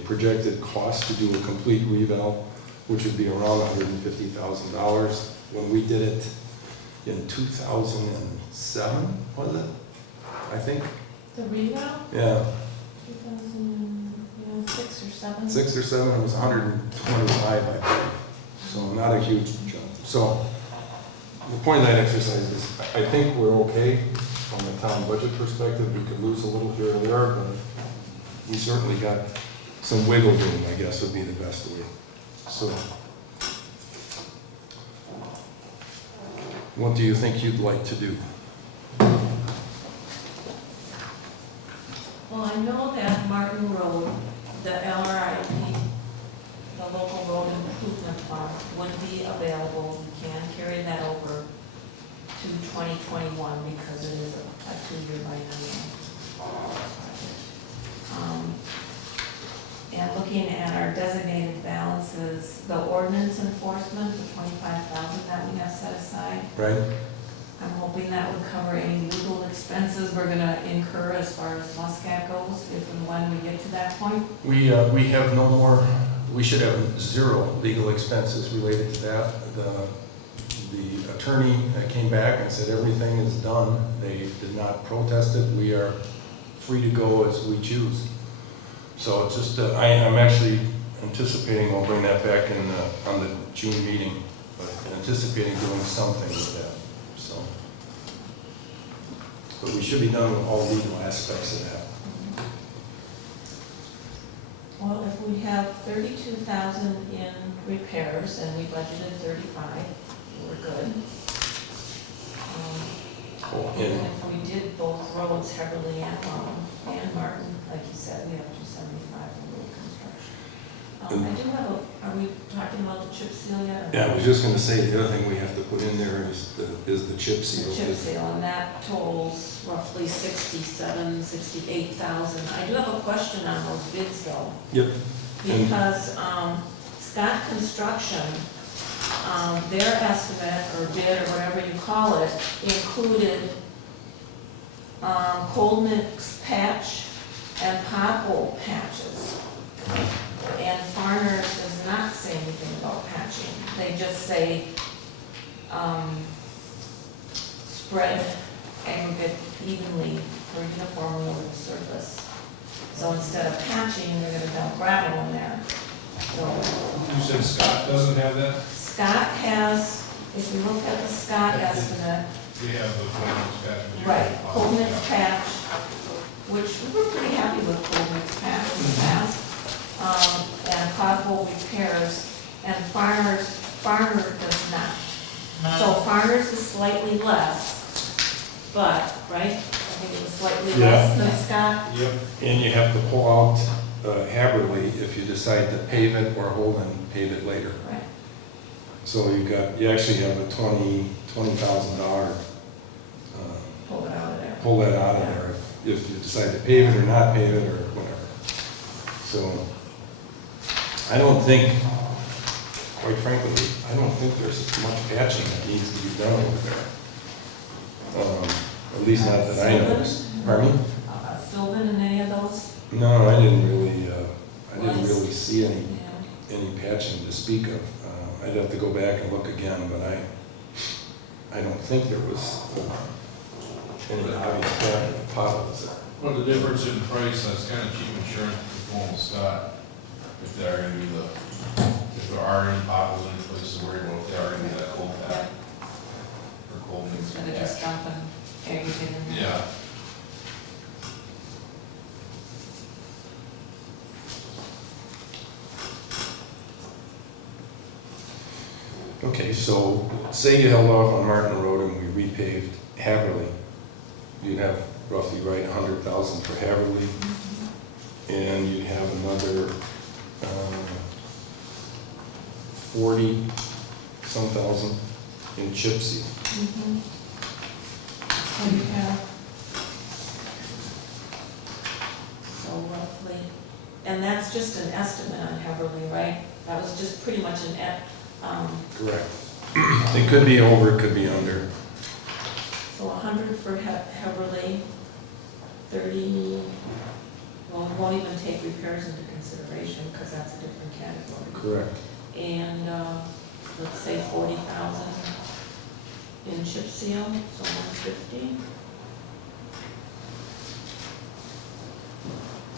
projected cost to do a complete reval, which would be around $150,000. When we did it in 2007, was it? I think. The reval? Yeah. 2006 or 7? 6 or 7, it was 125, I believe. So not a huge jump. So the point of that exercise is, I think we're okay from a town budget perspective. We could lose a little here or there, but we certainly got some wiggle room, I guess would be the best way. So what do you think you'd like to do? Well, I know that Martin Road, the LRIP, the local road improvement fund, would be available. We can carry that over to 2021 because it is a 2-year biennial. And looking at our designated balances, the ordinance enforcement, the 25,000 that we have set aside, Right? I'm hoping that would cover any legal expenses we're gonna incur as far as Muscat goes, if and when we get to that point. We have no more, we should have 0 legal expenses related to that. The attorney came back and said everything is done. They did not protest it. We are free to go as we choose. So it's just, I'm actually anticipating we'll bring that back on the June meeting, but anticipating doing something with that. So, but we should be done with all legal aspects of that. Well, if we have 32,000 in repairs and we budgeted 35, we're good. Even if we did both roads, Heberly and Martin, like you said, we have 275 for road construction. I do have are we talking about the chip seal yet? Yeah, I was just gonna say, the other thing we have to put in there is the chip seal. The chip seal, and that totals roughly 68,000. I do have a question on those bids though. Yep. Because Scott Construction, their estimate or bid or whatever you call it, included cold mix patch, and pothole patches. And Farners does not say anything about patching. They just say, spread aggregate evenly for uniformly over the surface. So instead of patching, they're gonna dump gravel in there. So You said Scott doesn't have that? Scott has, if you look at the Scott estimate, We have the Coleman's patch. right, cold mix patch, which we were pretty happy with cold mix patch in the past, and pothole repairs, and Farmer does not. So Farmers is slightly less, but, right, I think it was slightly less than Scott. Yep. And you have to pull out Haverly if you decide to pave it or hold and pave it later. Right. So you actually have a $20,000, Pull it out of there. pull that out of there if you decide to pave it or not pave it or whatever. So I don't think, quite frankly, I don't think there's much patching that needs to be done over there. At least not that I noticed. Pardon me? Sylvan and any of those? No, I didn't really see Yeah. any patching to speak of. I'd have to go back and look again, but I don't think there was any obvious potholes there. Well, the difference in price, that's kind of cheap insurance with Coleman's Scott. If they are gonna do if there are any potholes, any places to worry about, if they are gonna do that cold patch. Or cold mix Instead of just patch. dumping everything in there. Yeah. Okay, so say you held off on Martin Road and we repaved Haverly, you'd have roughly right 100,000 for Haverly, and you'd have another 40-some thousand in chip seal. Mhm. So you have, so roughly, and that's just an estimate on Heverly, right? That was just pretty much Correct. It could be over, it could be under. so 100 for Heverly, 30, well, we won't even take repairs into consideration because that's a different category. Correct. And, let's say 40,000 in chip seal, so 150.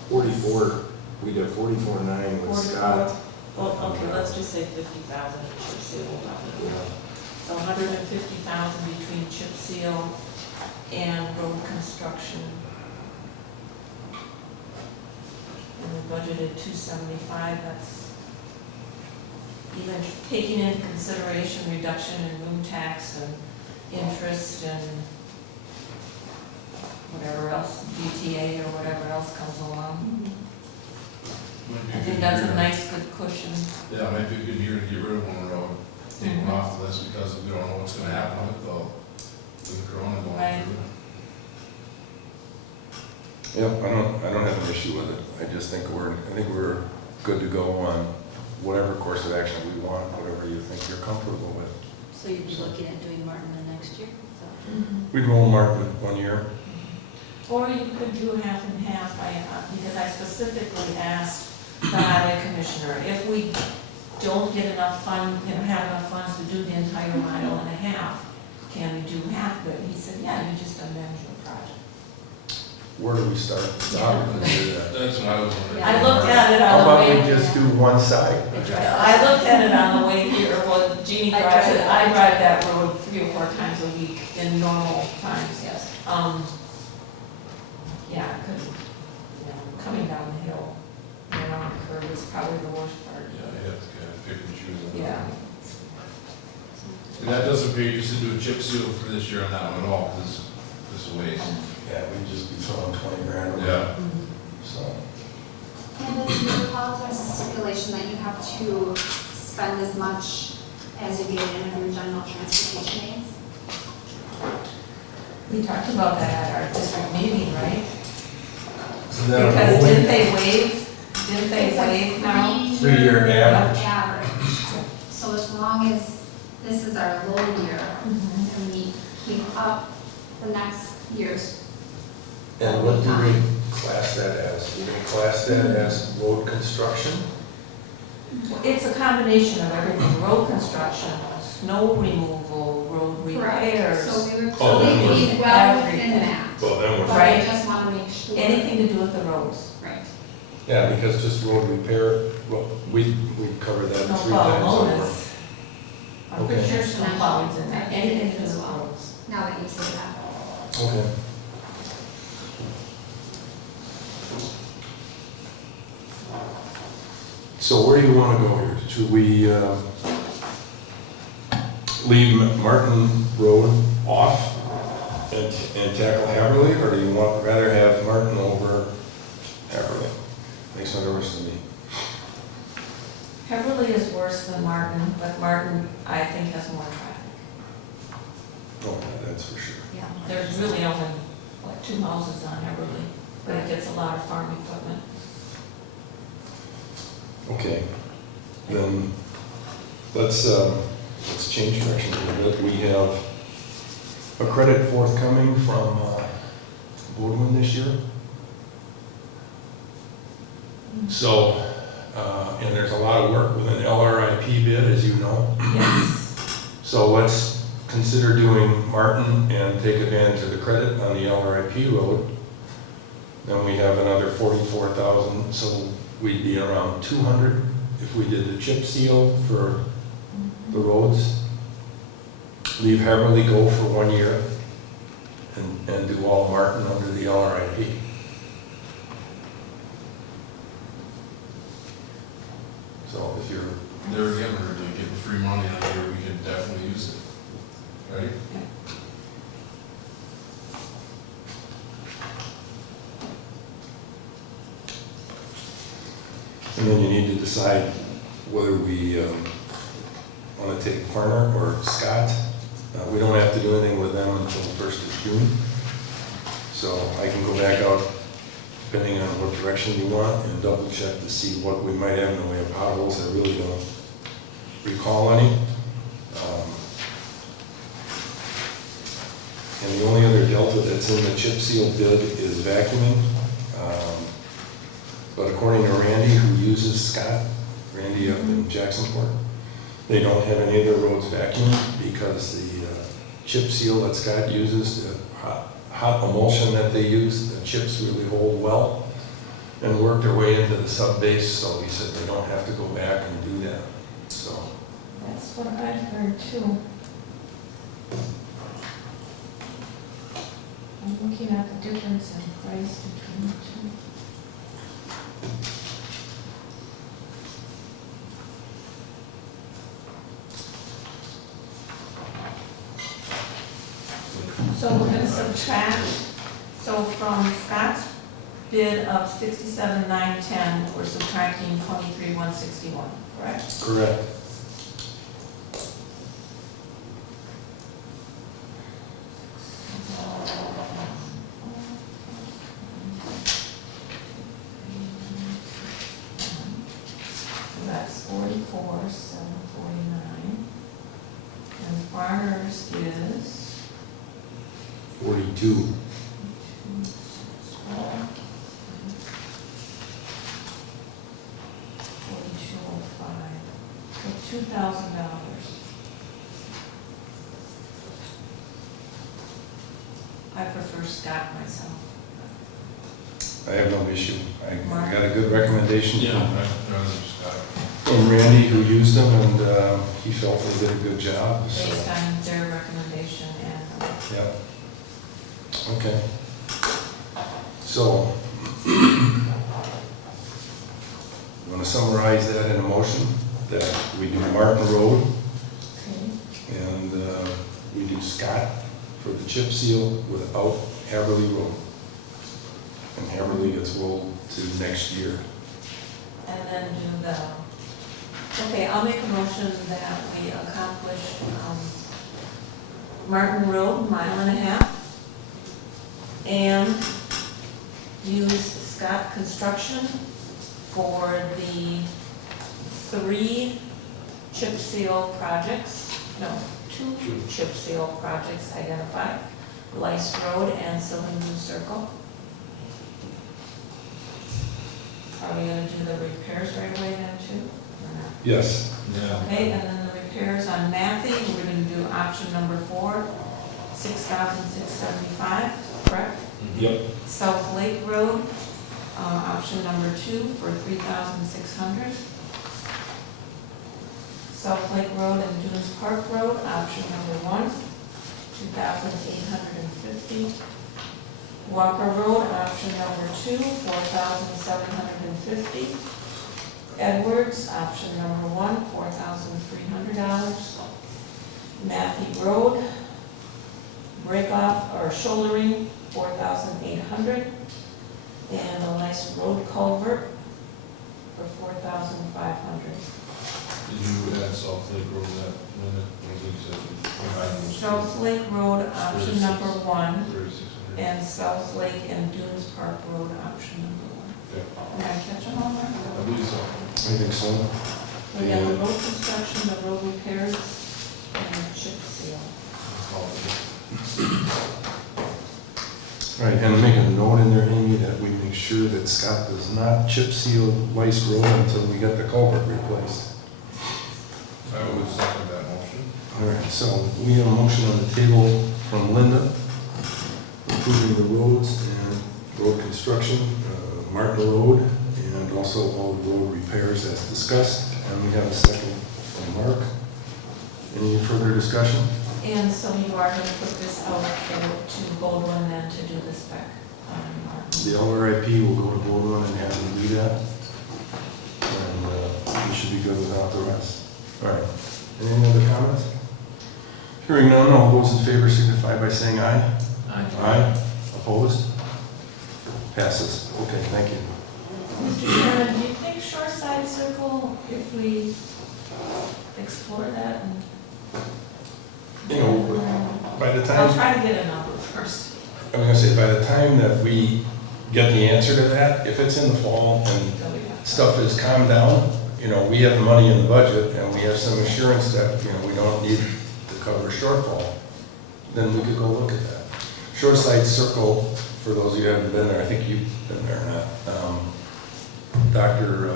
44, we'd have 44.9 with Scott. Well, okay, let's just say 50,000 in chip seal. So 150,000 between chip seal and road construction. And we budgeted 275, that's even taking into consideration reduction in room tax and interest and whatever else, DTA or whatever else comes along. Might be I a think good that's year. a nice good cushion. Yeah, it might be a good year to get rid of one road, take Mhm. them off the list because we don't know what's gonna happen with the corona going Right. through. Yep, I don't have an issue with it. I just think we're good to go on whatever course of action we want, whatever you think you're comfortable with. So you'd be looking at doing Martin the next year? We'd roll Martin 1 year. Or you could do half and half, because I specifically asked the highway commissioner, if we don't get enough have enough funds to do the entire mile and a half, can we do half of it? He said, yeah, you just amend your project. Where do we start? Stop and do that. That's what I was wondering. I looked at it How on the about way. we just do one side? I looked at it on the way here, well, Jeannie I drives drive it, it. I drive that road 3 or 4 times a week in normal times. Yes. Yeah, because, coming down the hill, around the curve is probably the worst part. Yeah, you have to kind of pick and choose. on that. Yeah. And that doesn't pay just to do a chip seal for this year on that one at all, because this is a waste. Yeah, we'd just be throwing 20 grand away. Yeah. So, And does your clause or stipulation that you have to spend as much as you get in your general transportation aids? We talked about that at our district meeting, right? isn't that a Because rolling? didn't they waive now? 3-year average. Average. So as long as this is our low year, Mhm. and we keep up the next year's And what do we class that as? Do we class that as road construction? It's a combination of everything, road construction, snow removal, road repairs. So we would Oh, then probably we're- be well within Everything. that. Well, then But we're, Right. I just want to make sure. Anything to do with the roads. Right. yeah, because just road repair, well, we covered that Snow 3 plow times alone over. is, I'm pretty Okay. sure snow plowing's in there, anything to do with As well. roads. Now that you say that. Okay. So where do you want to go here? Should we leave Martin Road off and tackle Haverly, or do you rather have Martin over Haverly? Makes no difference to me. Beverly is worse than Martin, but Martin, I think, has more traffic. Oh, yeah, that's for sure. Yeah. There's really only, like, 2 houses on Beverly, but it gets a lot of farm equipment. Okay, then let's change direction a little bit. We have a credit forthcoming from Boardman this year. So, and there's a lot of work with an LRIP bid, as you know. Yes. So let's consider doing Martin and take advantage of the credit on the LRIP road. Then we have another 44,000, so we'd be around 200 if we did the chip seal for the roads. Leave Haverly go for 1 year and do all Martin under the LRIP. So if you're, There again, we're gonna give free money out here, we can definitely use it, right? and then you need to decide whether we want to take Farner or Scott. We don't have to do anything with them until the 1st of June. So I can go back out, depending on what direction you want, and double check to see what we might have in the way of potholes. I really don't recall any. And the only other delta that's in the chip seal bid is vacuuming. But according to Randy, who uses Scott, Randy up in Jacksonport, they don't have any of their roads vacuumed because the chip seal that Scott uses, the hot emulsion that they use, the chips really hold well and work their way into the sub base, so he said they don't have to go back and do that, so. That's what I've heard too. I'm looking at the difference in price between the two. So we're gonna subtract, so from Scott's bid of 67,910, we're subtracting 23,161, correct? Correct. So that's 44,749. And Farmer's is 42. 4205, so $2,000. I prefer Scott myself. I have no issue. I got a good recommendation Yeah, from I'd rather just, from Randy, who used them, and he felt they did a good job, so. Based on their recommendation and, Yeah. Okay. So, want to summarize that in a motion, that we do Martin Road, okay, and we do Scott for the chip seal without Haverly Road. And Haverly gets rolled to next year. and then do the, okay, I'll make a motion that we accomplish, Martin Road, 1.5 miles, and use Scott Construction for the 3 chip seal projects, no, 2 chip seal projects identified, Lice Road and Cylinder Circle. are we gonna do the repairs right away then too, or not? Yes. Yeah. Okay, and then the repairs on Matthew, we're gonna do option number 4, $6,675, correct? Yep. South Lake Road, option number 2 for $3,600. South Lake Road and Dunes Park Road, option number 1, $2,850. Walker Road, option number 2, $4,750. Edwards, option number 1, $4,300. Matthew Road, break off or shouldering, $4,800. And a nice road culvert for $4,500. Did you add South Lake Road that minute? South Lake Road, option number 1, 3,600. and South Lake and Dunes Park Road, option number 1. Yeah, Did I catch them all there? I believe so. I think so. We got the road construction, the road repairs, and the chip seal. All right, and make a note in there, Amy, that we make sure that Scott does not chip seal Weiss Road until we get the culvert replaced. I would second that motion. All right, so we have a motion on the table from Linda, approving the roads and road construction, Martin Road, and also all the road repairs as discussed. And we have a second from Mark. Any further discussion? And so you are gonna put this out to Goldwyn then to do the spec on Martin. The LRIP will go to Board and have them do that. And we should be good without the rest. All right. Any other comments? Hearing none, all those in favor signify by saying aye. Aye. Opposed? Passes. Okay, thank you. Mr. Chairman, do you think Shoreside Circle, if we explore that and? You know, by the I'll time, try to get a number first. I'm gonna say, by the time that we get the answer to that, if it's in the fall and stuff is calmed down, you know, we have the money in the budget and we have some assurance that, you know, we don't need to cover a shortfall, then we could go look at that. Shoreside Circle, for those of you who haven't been there, I think you've been there, not, Dr.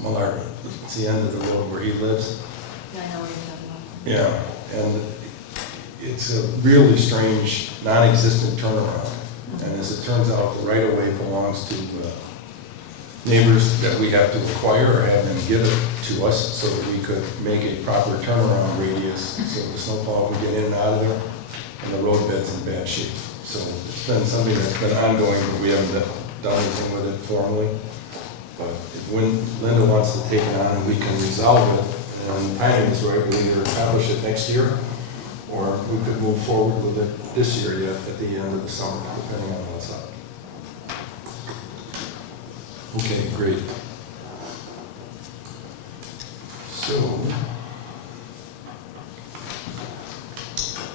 Millard, it's the end of the road where he lives. Yeah, I know what you're talking about. Yeah, and it's a really strange, non-existent turnaround. And as it turns out, the right-of-way belongs to neighbors that we have to acquire or have them give it to us so that we could make a proper turnaround radius so the snowplow can get in and out of there, and the road bed's in bad shape. So it's been something that's been ongoing, but we haven't done anything with it formally. But if Linda wants to take it on and we can resolve it, and the timing is right, we'll either accomplish it next year, or we could move forward with it this year yet at the end of the summer, depending on what's up. Okay, great. So,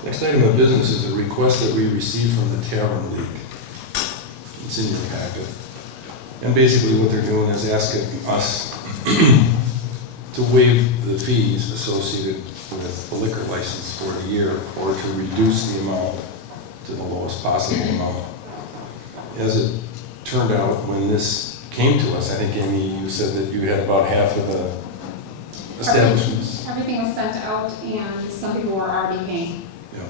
next item of business is a request that we received from the Tavern League. It's in your packet. And basically what they're doing is asking us to waive the fees associated with a liquor license for the year, or to reduce the amount to the lowest possible amount. As it turned out, when this came to us, I think, Amy, you said that you had about half of the establishments. Everything was sent out and some people were already paying. Yeah.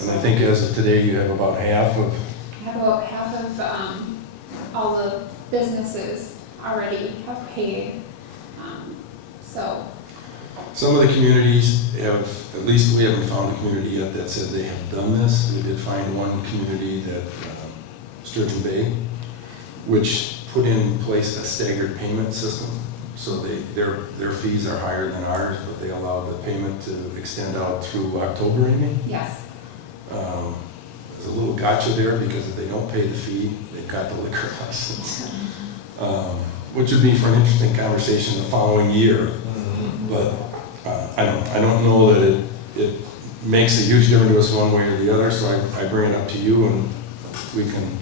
And I think as of today, you have about half of, I have about half of all the businesses already have paid. So, some of the communities have, at least we haven't found a community yet that said they have done this. We did find one community that, Sturgeon Bay, which put in place a staggered payment system. So their fees are higher than ours, but they allow the payment to extend out through October, Amy. yes. There's a little gotcha there, because if they don't pay the fee, they've got the liquor license. Which would be for an interesting conversation the following year. But I don't know that it makes a huge difference to us one way or the other, so I bring it up to you and we can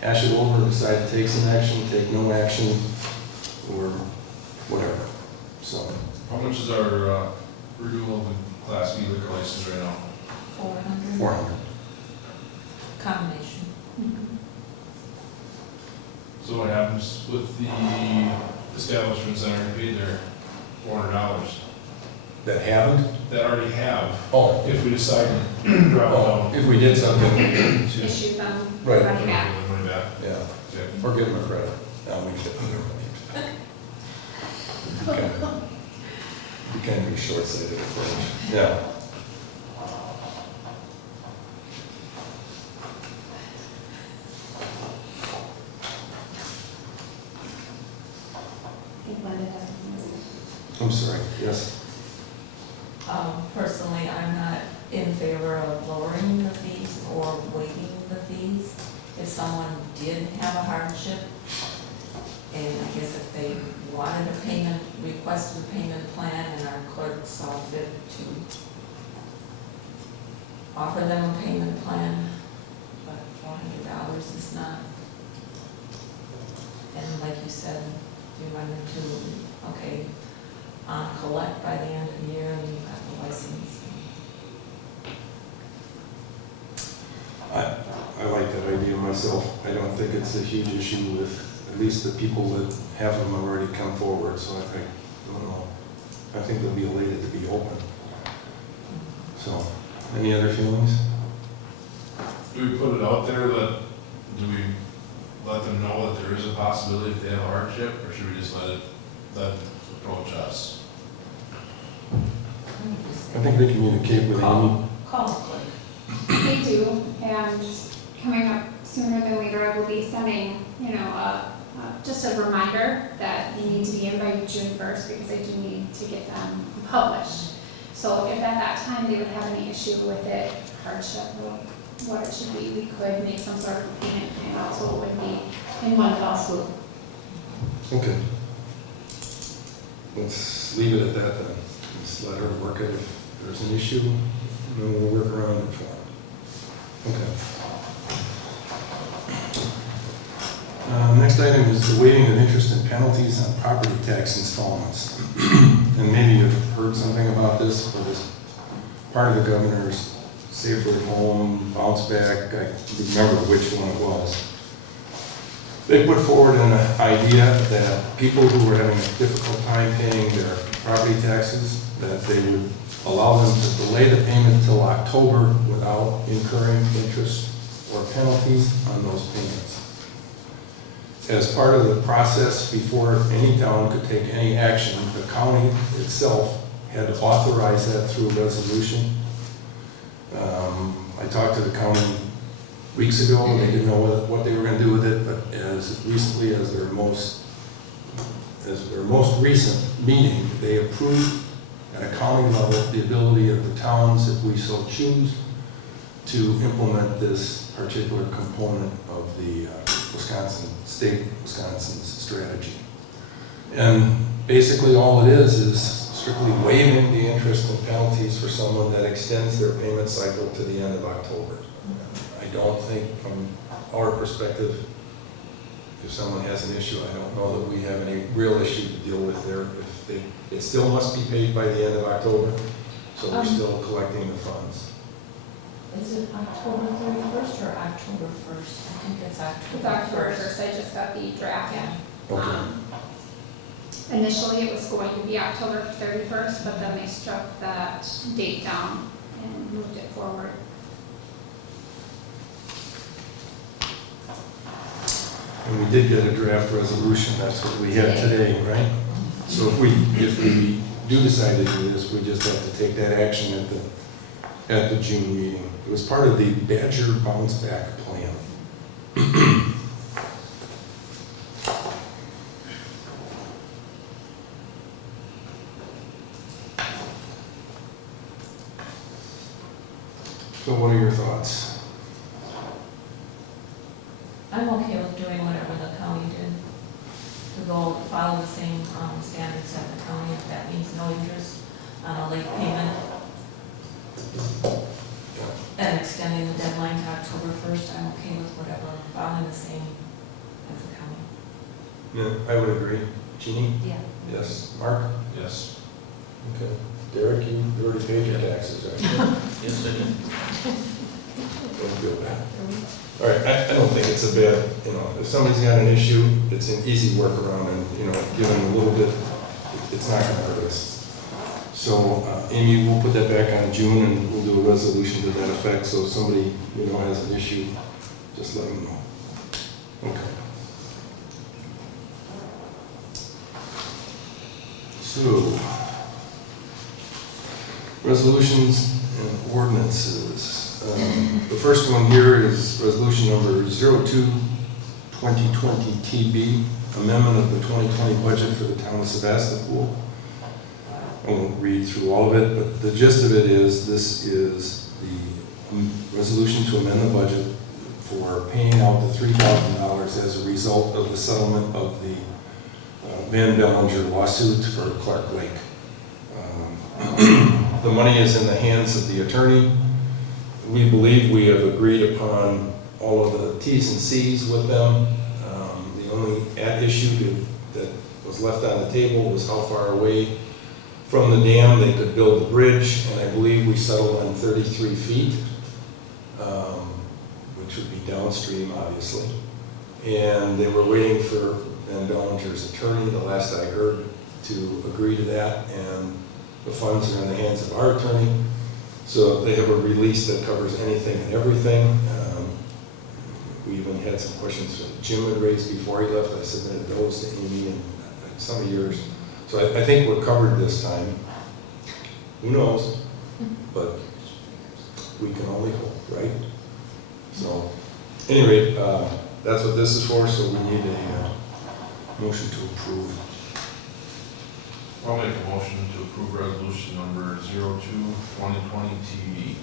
hash it over, decide to take some action, take no action, or whatever. So, How much is our renewal of the Class B liquor license right now? 400. 400. Combination. So what happens times with the establishments that already paid their $400, That haven't? that already have, Oh, if we decide to drop it down. if we did something, Issue them Right. money back. Money back. yeah, Okay. or give them a credit. Now we should. Okay. You can't be short-sighted approach. Yeah. I think Linda has something to say. I'm sorry, yes. Personally, I'm not in favor of lowering the fees or waiving the fees. If someone did have a hardship, and I guess if they wanted a payment, requested a payment plan, and our clerk saw fit to offer them a payment plan, but $400 is not. And like you said, you run into, okay, collect by the end of the year, and you've got the license. I like that idea myself. I don't think it's a huge issue with at least the people that, half of them have already come forward, so I don't know. I think they'll be elated to be open. So, any other feelings? Do we put it out there that, do we let them know that there is a possibility if they have a hardship, or should we just let them approach us? I think we communicate with Amy. Call the clerk. They do, and coming up sooner than later, I will be sending, just a reminder that they need to be in by June 1st, because I do need to get them published. So if at that time they would have any issue with it, hardship, or what it should be, we could make some sort of payment plan out, so it would be in one fell swoop. Okay. Let's leave it at that then. Just let her work it. If there's an issue, then we'll work around it for her. Okay. Next item is the waiving of interest and penalties on property tax installments. And maybe you've heard something about this, but as part of the governor's Safer at Home, Bounce Back, I remember which one it was. They put forward an idea that people who were having a difficult time paying their property taxes, that they would allow them to delay the payment till October without incurring interest or penalties on those payments. As part of the process, before any town could take any action, the county itself had authorized that through a resolution. I talked to the county weeks ago, and they didn't know what they were going to do with it, but as recently as their most recent meeting, they approved at a county level the ability of the towns, if we so choose, to implement this particular component of the Wisconsin's strategy. And basically all it is strictly waiving the interest and penalties for someone that extends their payment cycle to the end of October. I don't think from our perspective, if someone has an issue, I don't know that we have any real issue to deal with there. It still must be paid by the end of October, so we're still collecting the funds. Is it October 31st or October 1st? I think it's It's October October 1st. 1st, I just got the draft. Yeah. Okay. Initially, it was going to be October 31st, but then they struck that date down and moved it forward. And we did get a draft resolution, that's what we had today, right? So if we do decide to do this, we just have to take that action at the June meeting. It was part of the Badger Bounce Back Plan. So what are your thoughts? I'm okay with doing whatever the county did, to go follow the same standards that the county, if that means no interest on a late payment, and extending the deadline to October 1st, I'm okay with whatever, following the same as the county. Yeah, I would agree. Jeannie? Yeah. Yes. Mark? Yes. Okay. Derek, you already paid your taxes, right? Yes, I did. Don't feel bad. All right, I don't think it's a bad, if somebody's got an issue, it's an easy workaround and, give them a little bit, it's not gonna hurt us. So, Amy, we'll put that back on June and we'll do a resolution to that effect. So if somebody, has an issue, just let them know. Okay. So, resolutions and ordinances. The first one here is resolution number 02-2020 TB, amendment of the 2020 budget for the town of Sevastopol. I won't read through all of it, but the gist of it is this is the resolution to amend the budget for paying out the $3,000 as a result of the settlement of the Van Bellinger lawsuit for Clark Lake. The money is in the hands of the attorney. We believe we have agreed upon all of the T's and C's with them. The only issue that was left on the table was how far away from the dam they could build the bridge, and I believe we settled on 33 feet, which would be downstream, obviously. And they were waiting for Van Bellinger's attorney, the last I heard, to agree to that, and the funds are in the hands of our attorney. So they have a release that covers anything and everything. We even had some questions that Jim had raised before he left. I submitted those to Amy and some of yours. So I think we're covered this time. Who knows? But we can only hope, right? So, anyway, that's what this is for. So we need a motion to approve. I'll make a motion to approve resolution number 02-2020 TV.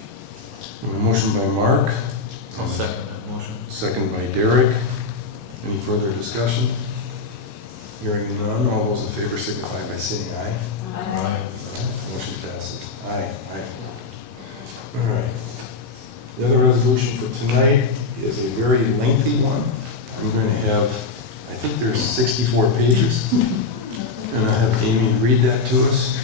A motion by Mark. I'll second that motion. Second by Derek. Any further discussion? Hearing none, all those in favor signify by saying aye. Aye. Motion passes. Aye. Aye. All right. The other resolution for tonight is a very lengthy one. I'm going to have, I think there's 64 pages. And I'll have Amy read that to us.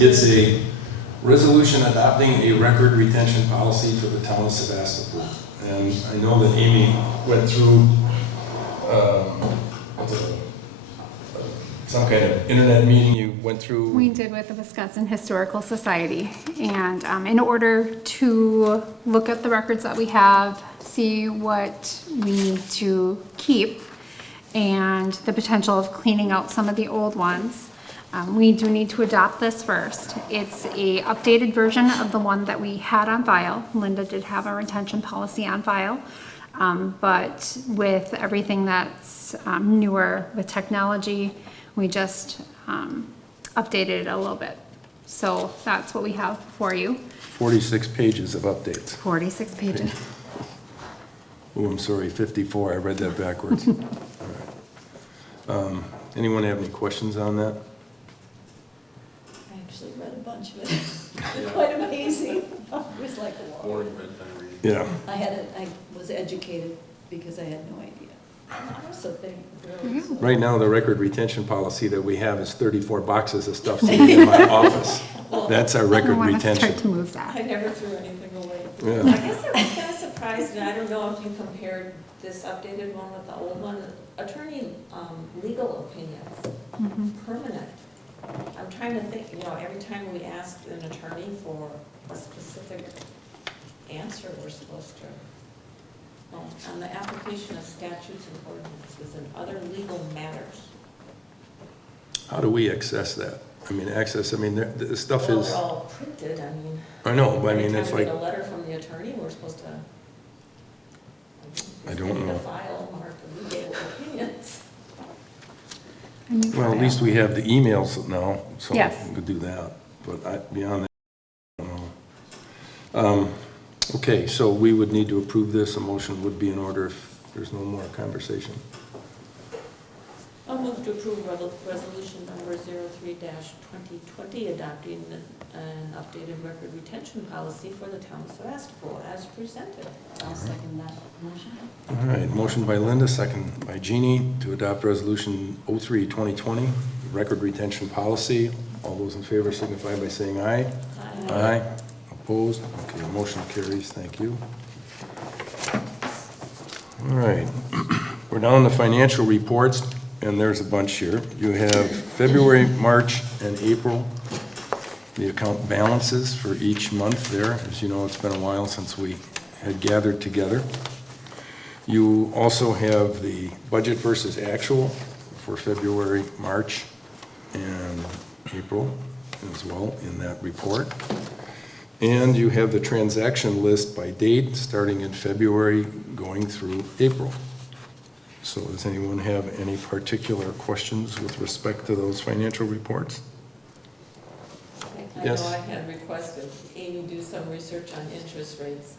It's a resolution adopting a record retention policy for the town of Sevastopol. And I know that Amy went through some kind of internet meeting. You went through. We did with the Wisconsin Historical Society. And in order to look at the records that we have, see what we need to keep, and the potential of cleaning out some of the old ones, we do need to adopt this first. It's a updated version of the one that we had on file. Linda did have our retention policy on file, but with everything that's newer with technology, we just updated it a little bit. So that's what we have for you. 46 pages of updates. 46 pages. Oh, I'm sorry, 54. I read that backwards. All right. Anyone have any questions on that? I actually read a bunch of it. It's quite amazing. It was like, wow. Yeah. I was educated because I had no idea. So thank you. Right now, the record retention policy that we have is 34 boxes of stuff sitting in my office. That's our record I want to start to retention. move that. I never threw anything away. Yeah. I guess I was kind of surprised, and I don't know if you compared this updated one with the old one, attorney legal opinions, permanent. I'm trying to think, every time we asked an attorney for a specific answer, we're supposed to, on the application of statutes and ordinances and other legal matters. How do we access that? The stuff Well, is, they're all printed, I know, but every it's time we like, get a letter from the attorney, we're supposed to. I don't know. The file marked the legal opinions. well, at least we have the emails now, so Yes. we could do that. But beyond that, I don't know. Okay, so we would need to approve this. A motion would be in order if there's no more conversation. I'll move to approve resolution number 03-2020, adopting an updated record retention policy for the town of Sevastopol as presented. I'll second that motion. All right, motion by Linda, second by Jeannie to adopt resolution 03-2020, record retention policy. All those in favor signify by saying aye. Aye. Aye. Opposed? Okay, motion carries, thank you. All right, we're down to financial reports, and there's a bunch here. You have February, March, and April, the account balances for each month there. As you know, it's been a while since we had gathered together. You also have the budget versus actual for February, March, and April as well in that report. And you have the transaction list by date, starting in February, going through April. So does anyone have any particular questions with respect to those financial reports? I Yes. know I had requested Amy do some research on interest rates.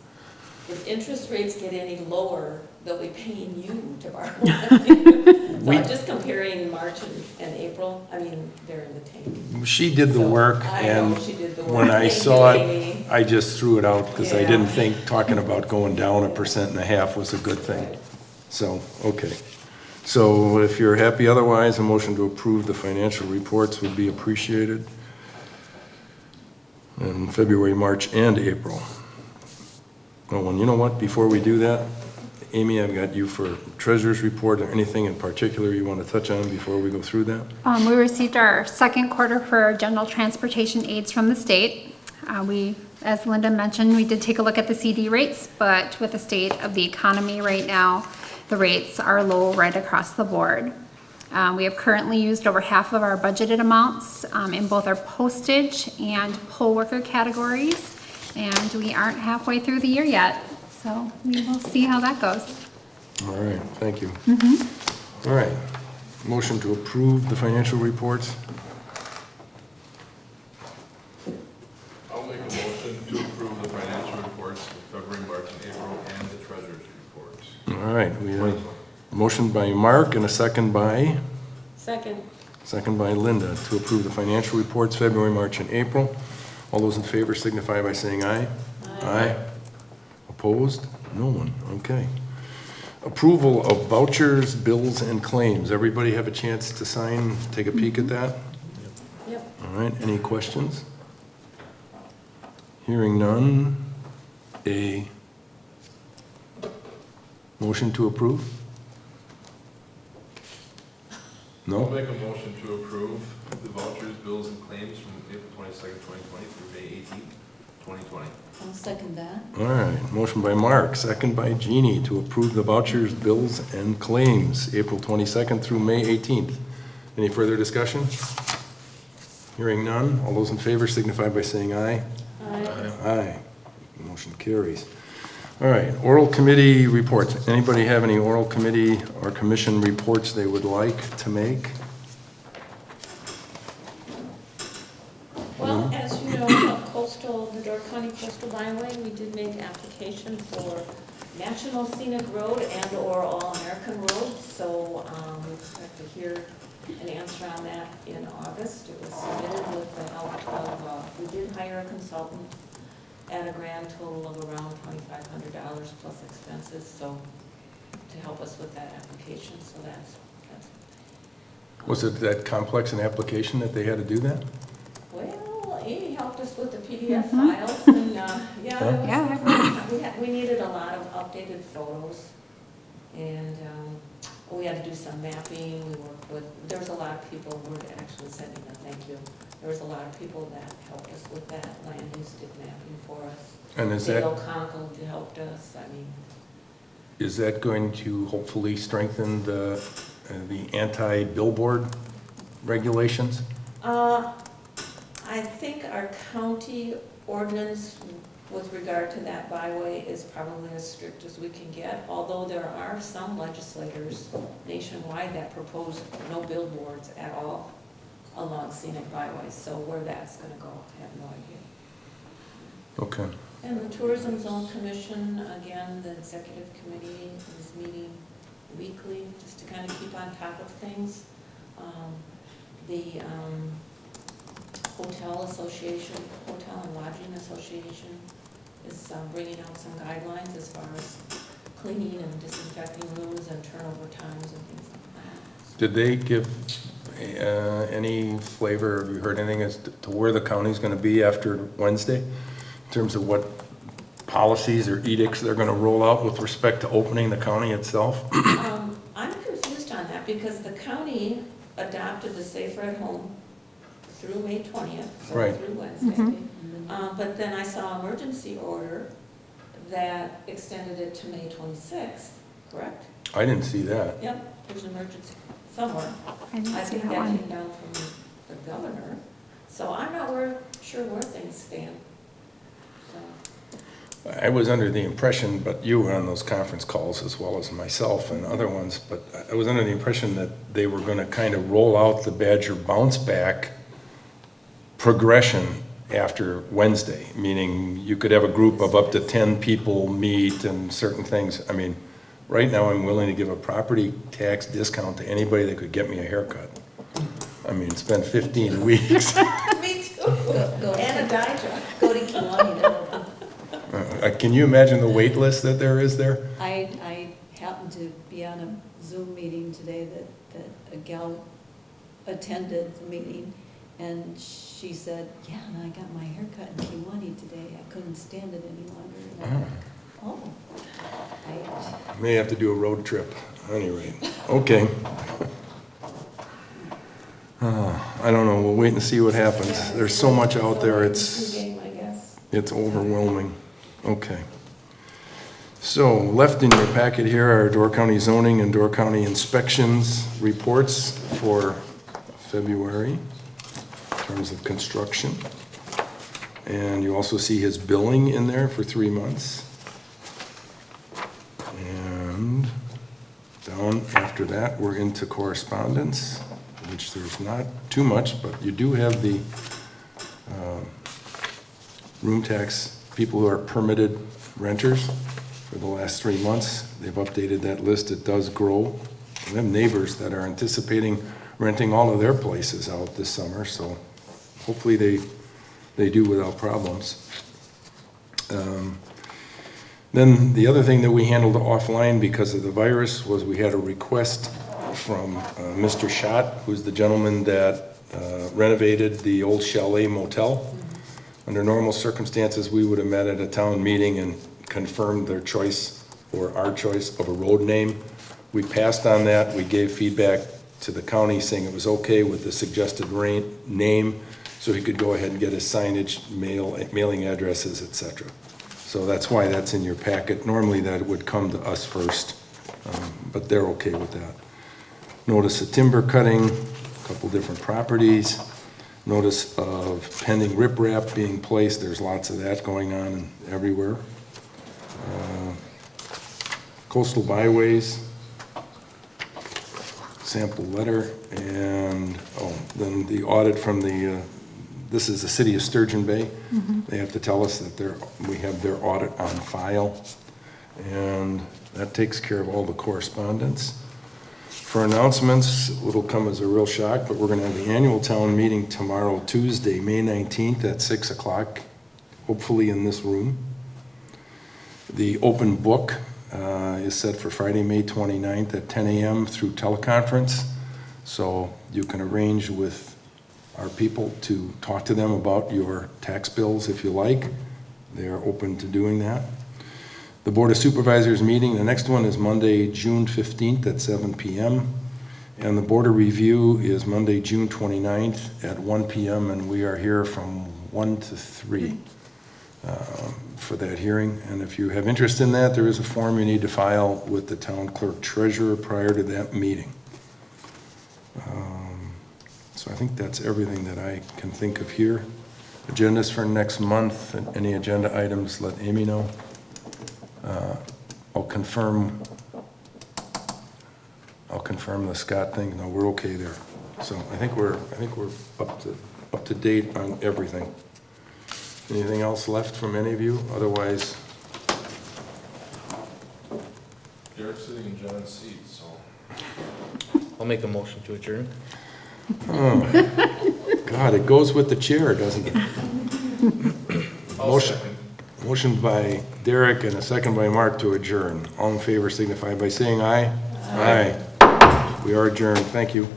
If interest rates get any lower, they'll be paying you to borrow money. So I'm just comparing March and April, I mean, they're in the tank. She did the So, work, I and know she did the work. when I Thank saw you, it, Amy. I just threw it out because I Yeah. didn't think talking about going down 1.5% was a good thing. So, okay. So if you're happy otherwise, a motion to approve the financial reports would be appreciated in February, March, and April. Oh, and you know what? Before we do that, Amy, I've got you for treasurer's report. Or anything in particular you want to touch on before we go through that? We received our second quarter for general transportation aids from the state. As Linda mentioned, we did take a look at the CD rates, but with the state of the economy right now, the rates are low right across the board. We have currently used over half of our budgeted amounts in both our postage and poll worker categories, and we aren't halfway through the year yet, so we will see how that goes. All right, thank you. All right, motion to approve the financial reports. I'll make a motion to approve the financial reports for February, March, and April, and the treasurer's reports. All right, we have a motion by Mark and a second by Linda to approve the financial reports February, March, and April. All those in favor signify by saying aye. Aye. Opposed? No one, okay. Approval of vouchers, bills, and claims. Everybody have a chance to sign, take a peek at that? Yep. All right, any questions? Hearing none, a motion to approve? I'll No? make a motion to approve the vouchers, bills, and claims from April 22nd, 2020 through May 18th, 2020. I'll second that. All right, motion by Mark, second by Jeannie to approve the vouchers, bills, and claims, April 22nd through May 18th. Any further discussion? Hearing none, all those in favor signify by saying aye. Aye. Motion carries. All right, oral committee reports. Anybody have any oral committee or commission reports they would like to make? Well, as you know, the Door County Coastal Byway, we did make application for National Scenic Road and/or All-American Road, so we expect to hear an answer on that in August. It was submitted with the help of, we did hire a consultant at a grand total of around $2,500 plus expenses, so to help us with that application, so that's. Was it that complex an application that they had to do that? Well, Amy helped us with the PDF files, and, we needed a lot of updated photos, and, we had to do some mapping. We worked with, there was a lot of people, we're actually sending a thank you. There was a lot of people that helped us with that, land use did mapping for us. And is that, Dale Conkle helped us, I mean. is that going to hopefully strengthen the anti-billboard regulations? I think our county ordinance with regard to that byway is probably as strict as we can get, although there are some legislators nationwide that propose no billboards at all along scenic byways, so where that's gonna go, I have no idea. Okay. And the Tourism Zone Commission, again, the executive committee is meeting weekly, just to kind of keep on top of things. The Hotel Association, Hotel and Lodging Association is bringing out some guidelines as far as cleaning and disinfecting rooms and turnover times and things like that. Did they give any flavor, have you heard anything as to where the county's going to be after Wednesday? in terms of what policies or edicts they're gonna roll out with respect to opening the county itself? I'm confused on that because the county adopted the Safer at Home through May 20th, so Right. through Wednesday. But then I saw an emergency order that extended it to May 26th, correct? I didn't see that. Yep, there's an emergency somewhere. I didn't I see think that that one. came down from the governor, so I'm not sure where things stand. So, I was under the impression, but you were on those conference calls as well as myself and other ones, but I was under the impression that they were gonna kind of roll out the Badger bounce back progression after Wednesday, meaning you could have a group of up to 10 people meet and certain things. I mean, right now I'm willing to give a property tax discount to anybody that could get me a haircut. I mean, it's been 15 weeks. me too. Go And a dye job. Go to Kiwanee. Can you imagine the wait list that there is there? I happened to be on a Zoom meeting today that a gal attended the meeting, and she said, yeah, and I got my hair cut in Kiwanee today. I couldn't stand it any longer. And I thought, oh. May have to do a road trip, at any rate. Okay. I don't know, we'll wait and see what happens. There's so much out there, it's Game, I guess. overwhelming. Okay. So, left in your packet here are Door County zoning and Door County inspections reports for February in terms of construction. And you also see his billing in there for 3 months. And down after that, we're into correspondence, which there's not too much, but you do have the room tax, people who are permitted renters for the last 3 months. They've updated that list. It does grow. We have neighbors that are anticipating renting all of their places out this summer, so hopefully they do without problems. Then the other thing that we handled offline because of the virus was we had a request from Mr. Schott, who's the gentleman that renovated the old Chalet Motel. Under normal circumstances, we would have met at a town meeting and confirmed their choice or our choice of a road name. We passed on that. We gave feedback to the county saying it was okay with the suggested name, so he could go ahead and get his signage, mailing addresses, etc. So that's why that's in your packet. Normally that would come to us first, but they're okay with that. Notice of timber cutting, a couple different properties. Notice of pending riprap being placed. There's lots of that going on everywhere. Coastal byways, sample letter, and then the audit from the, this is the city of Sturgeon Bay. They have to tell us that we have their audit on file, and that takes care of all the correspondence. For announcements, it'll come as a real shock, but we're going to have the annual town meeting tomorrow, Tuesday, May 19th at 6 o'clock, hopefully in this room. The open book is set for Friday, May 29th at 10 a.m. through teleconference, so you can arrange with our people to talk to them about your tax bills if you like. They are open to doing that. The Board of Supervisors meeting, the next one is Monday, June 15th at 7 p.m. And the Board of Review is Monday, June 29th at 1 p.m. And we are here from 1 to 3 for that hearing. And if you have interest in that, there is a form you need to file with the town clerk treasurer prior to that meeting. So I think that's everything that I can think of here. Agendas for next month, and any agenda items, let Amy know. I'll confirm the Scott thing. No, we're okay there. So I think we're up to date on everything. Anything else left from any of you? Otherwise, Derek's sitting in John's seat, so. I'll make a motion to adjourn. God, it goes with the chair, doesn't it? I'll second. Motion by Derek and a second by Mark to adjourn. All in favor signify by saying aye. Aye. We are adjourned. Thank you.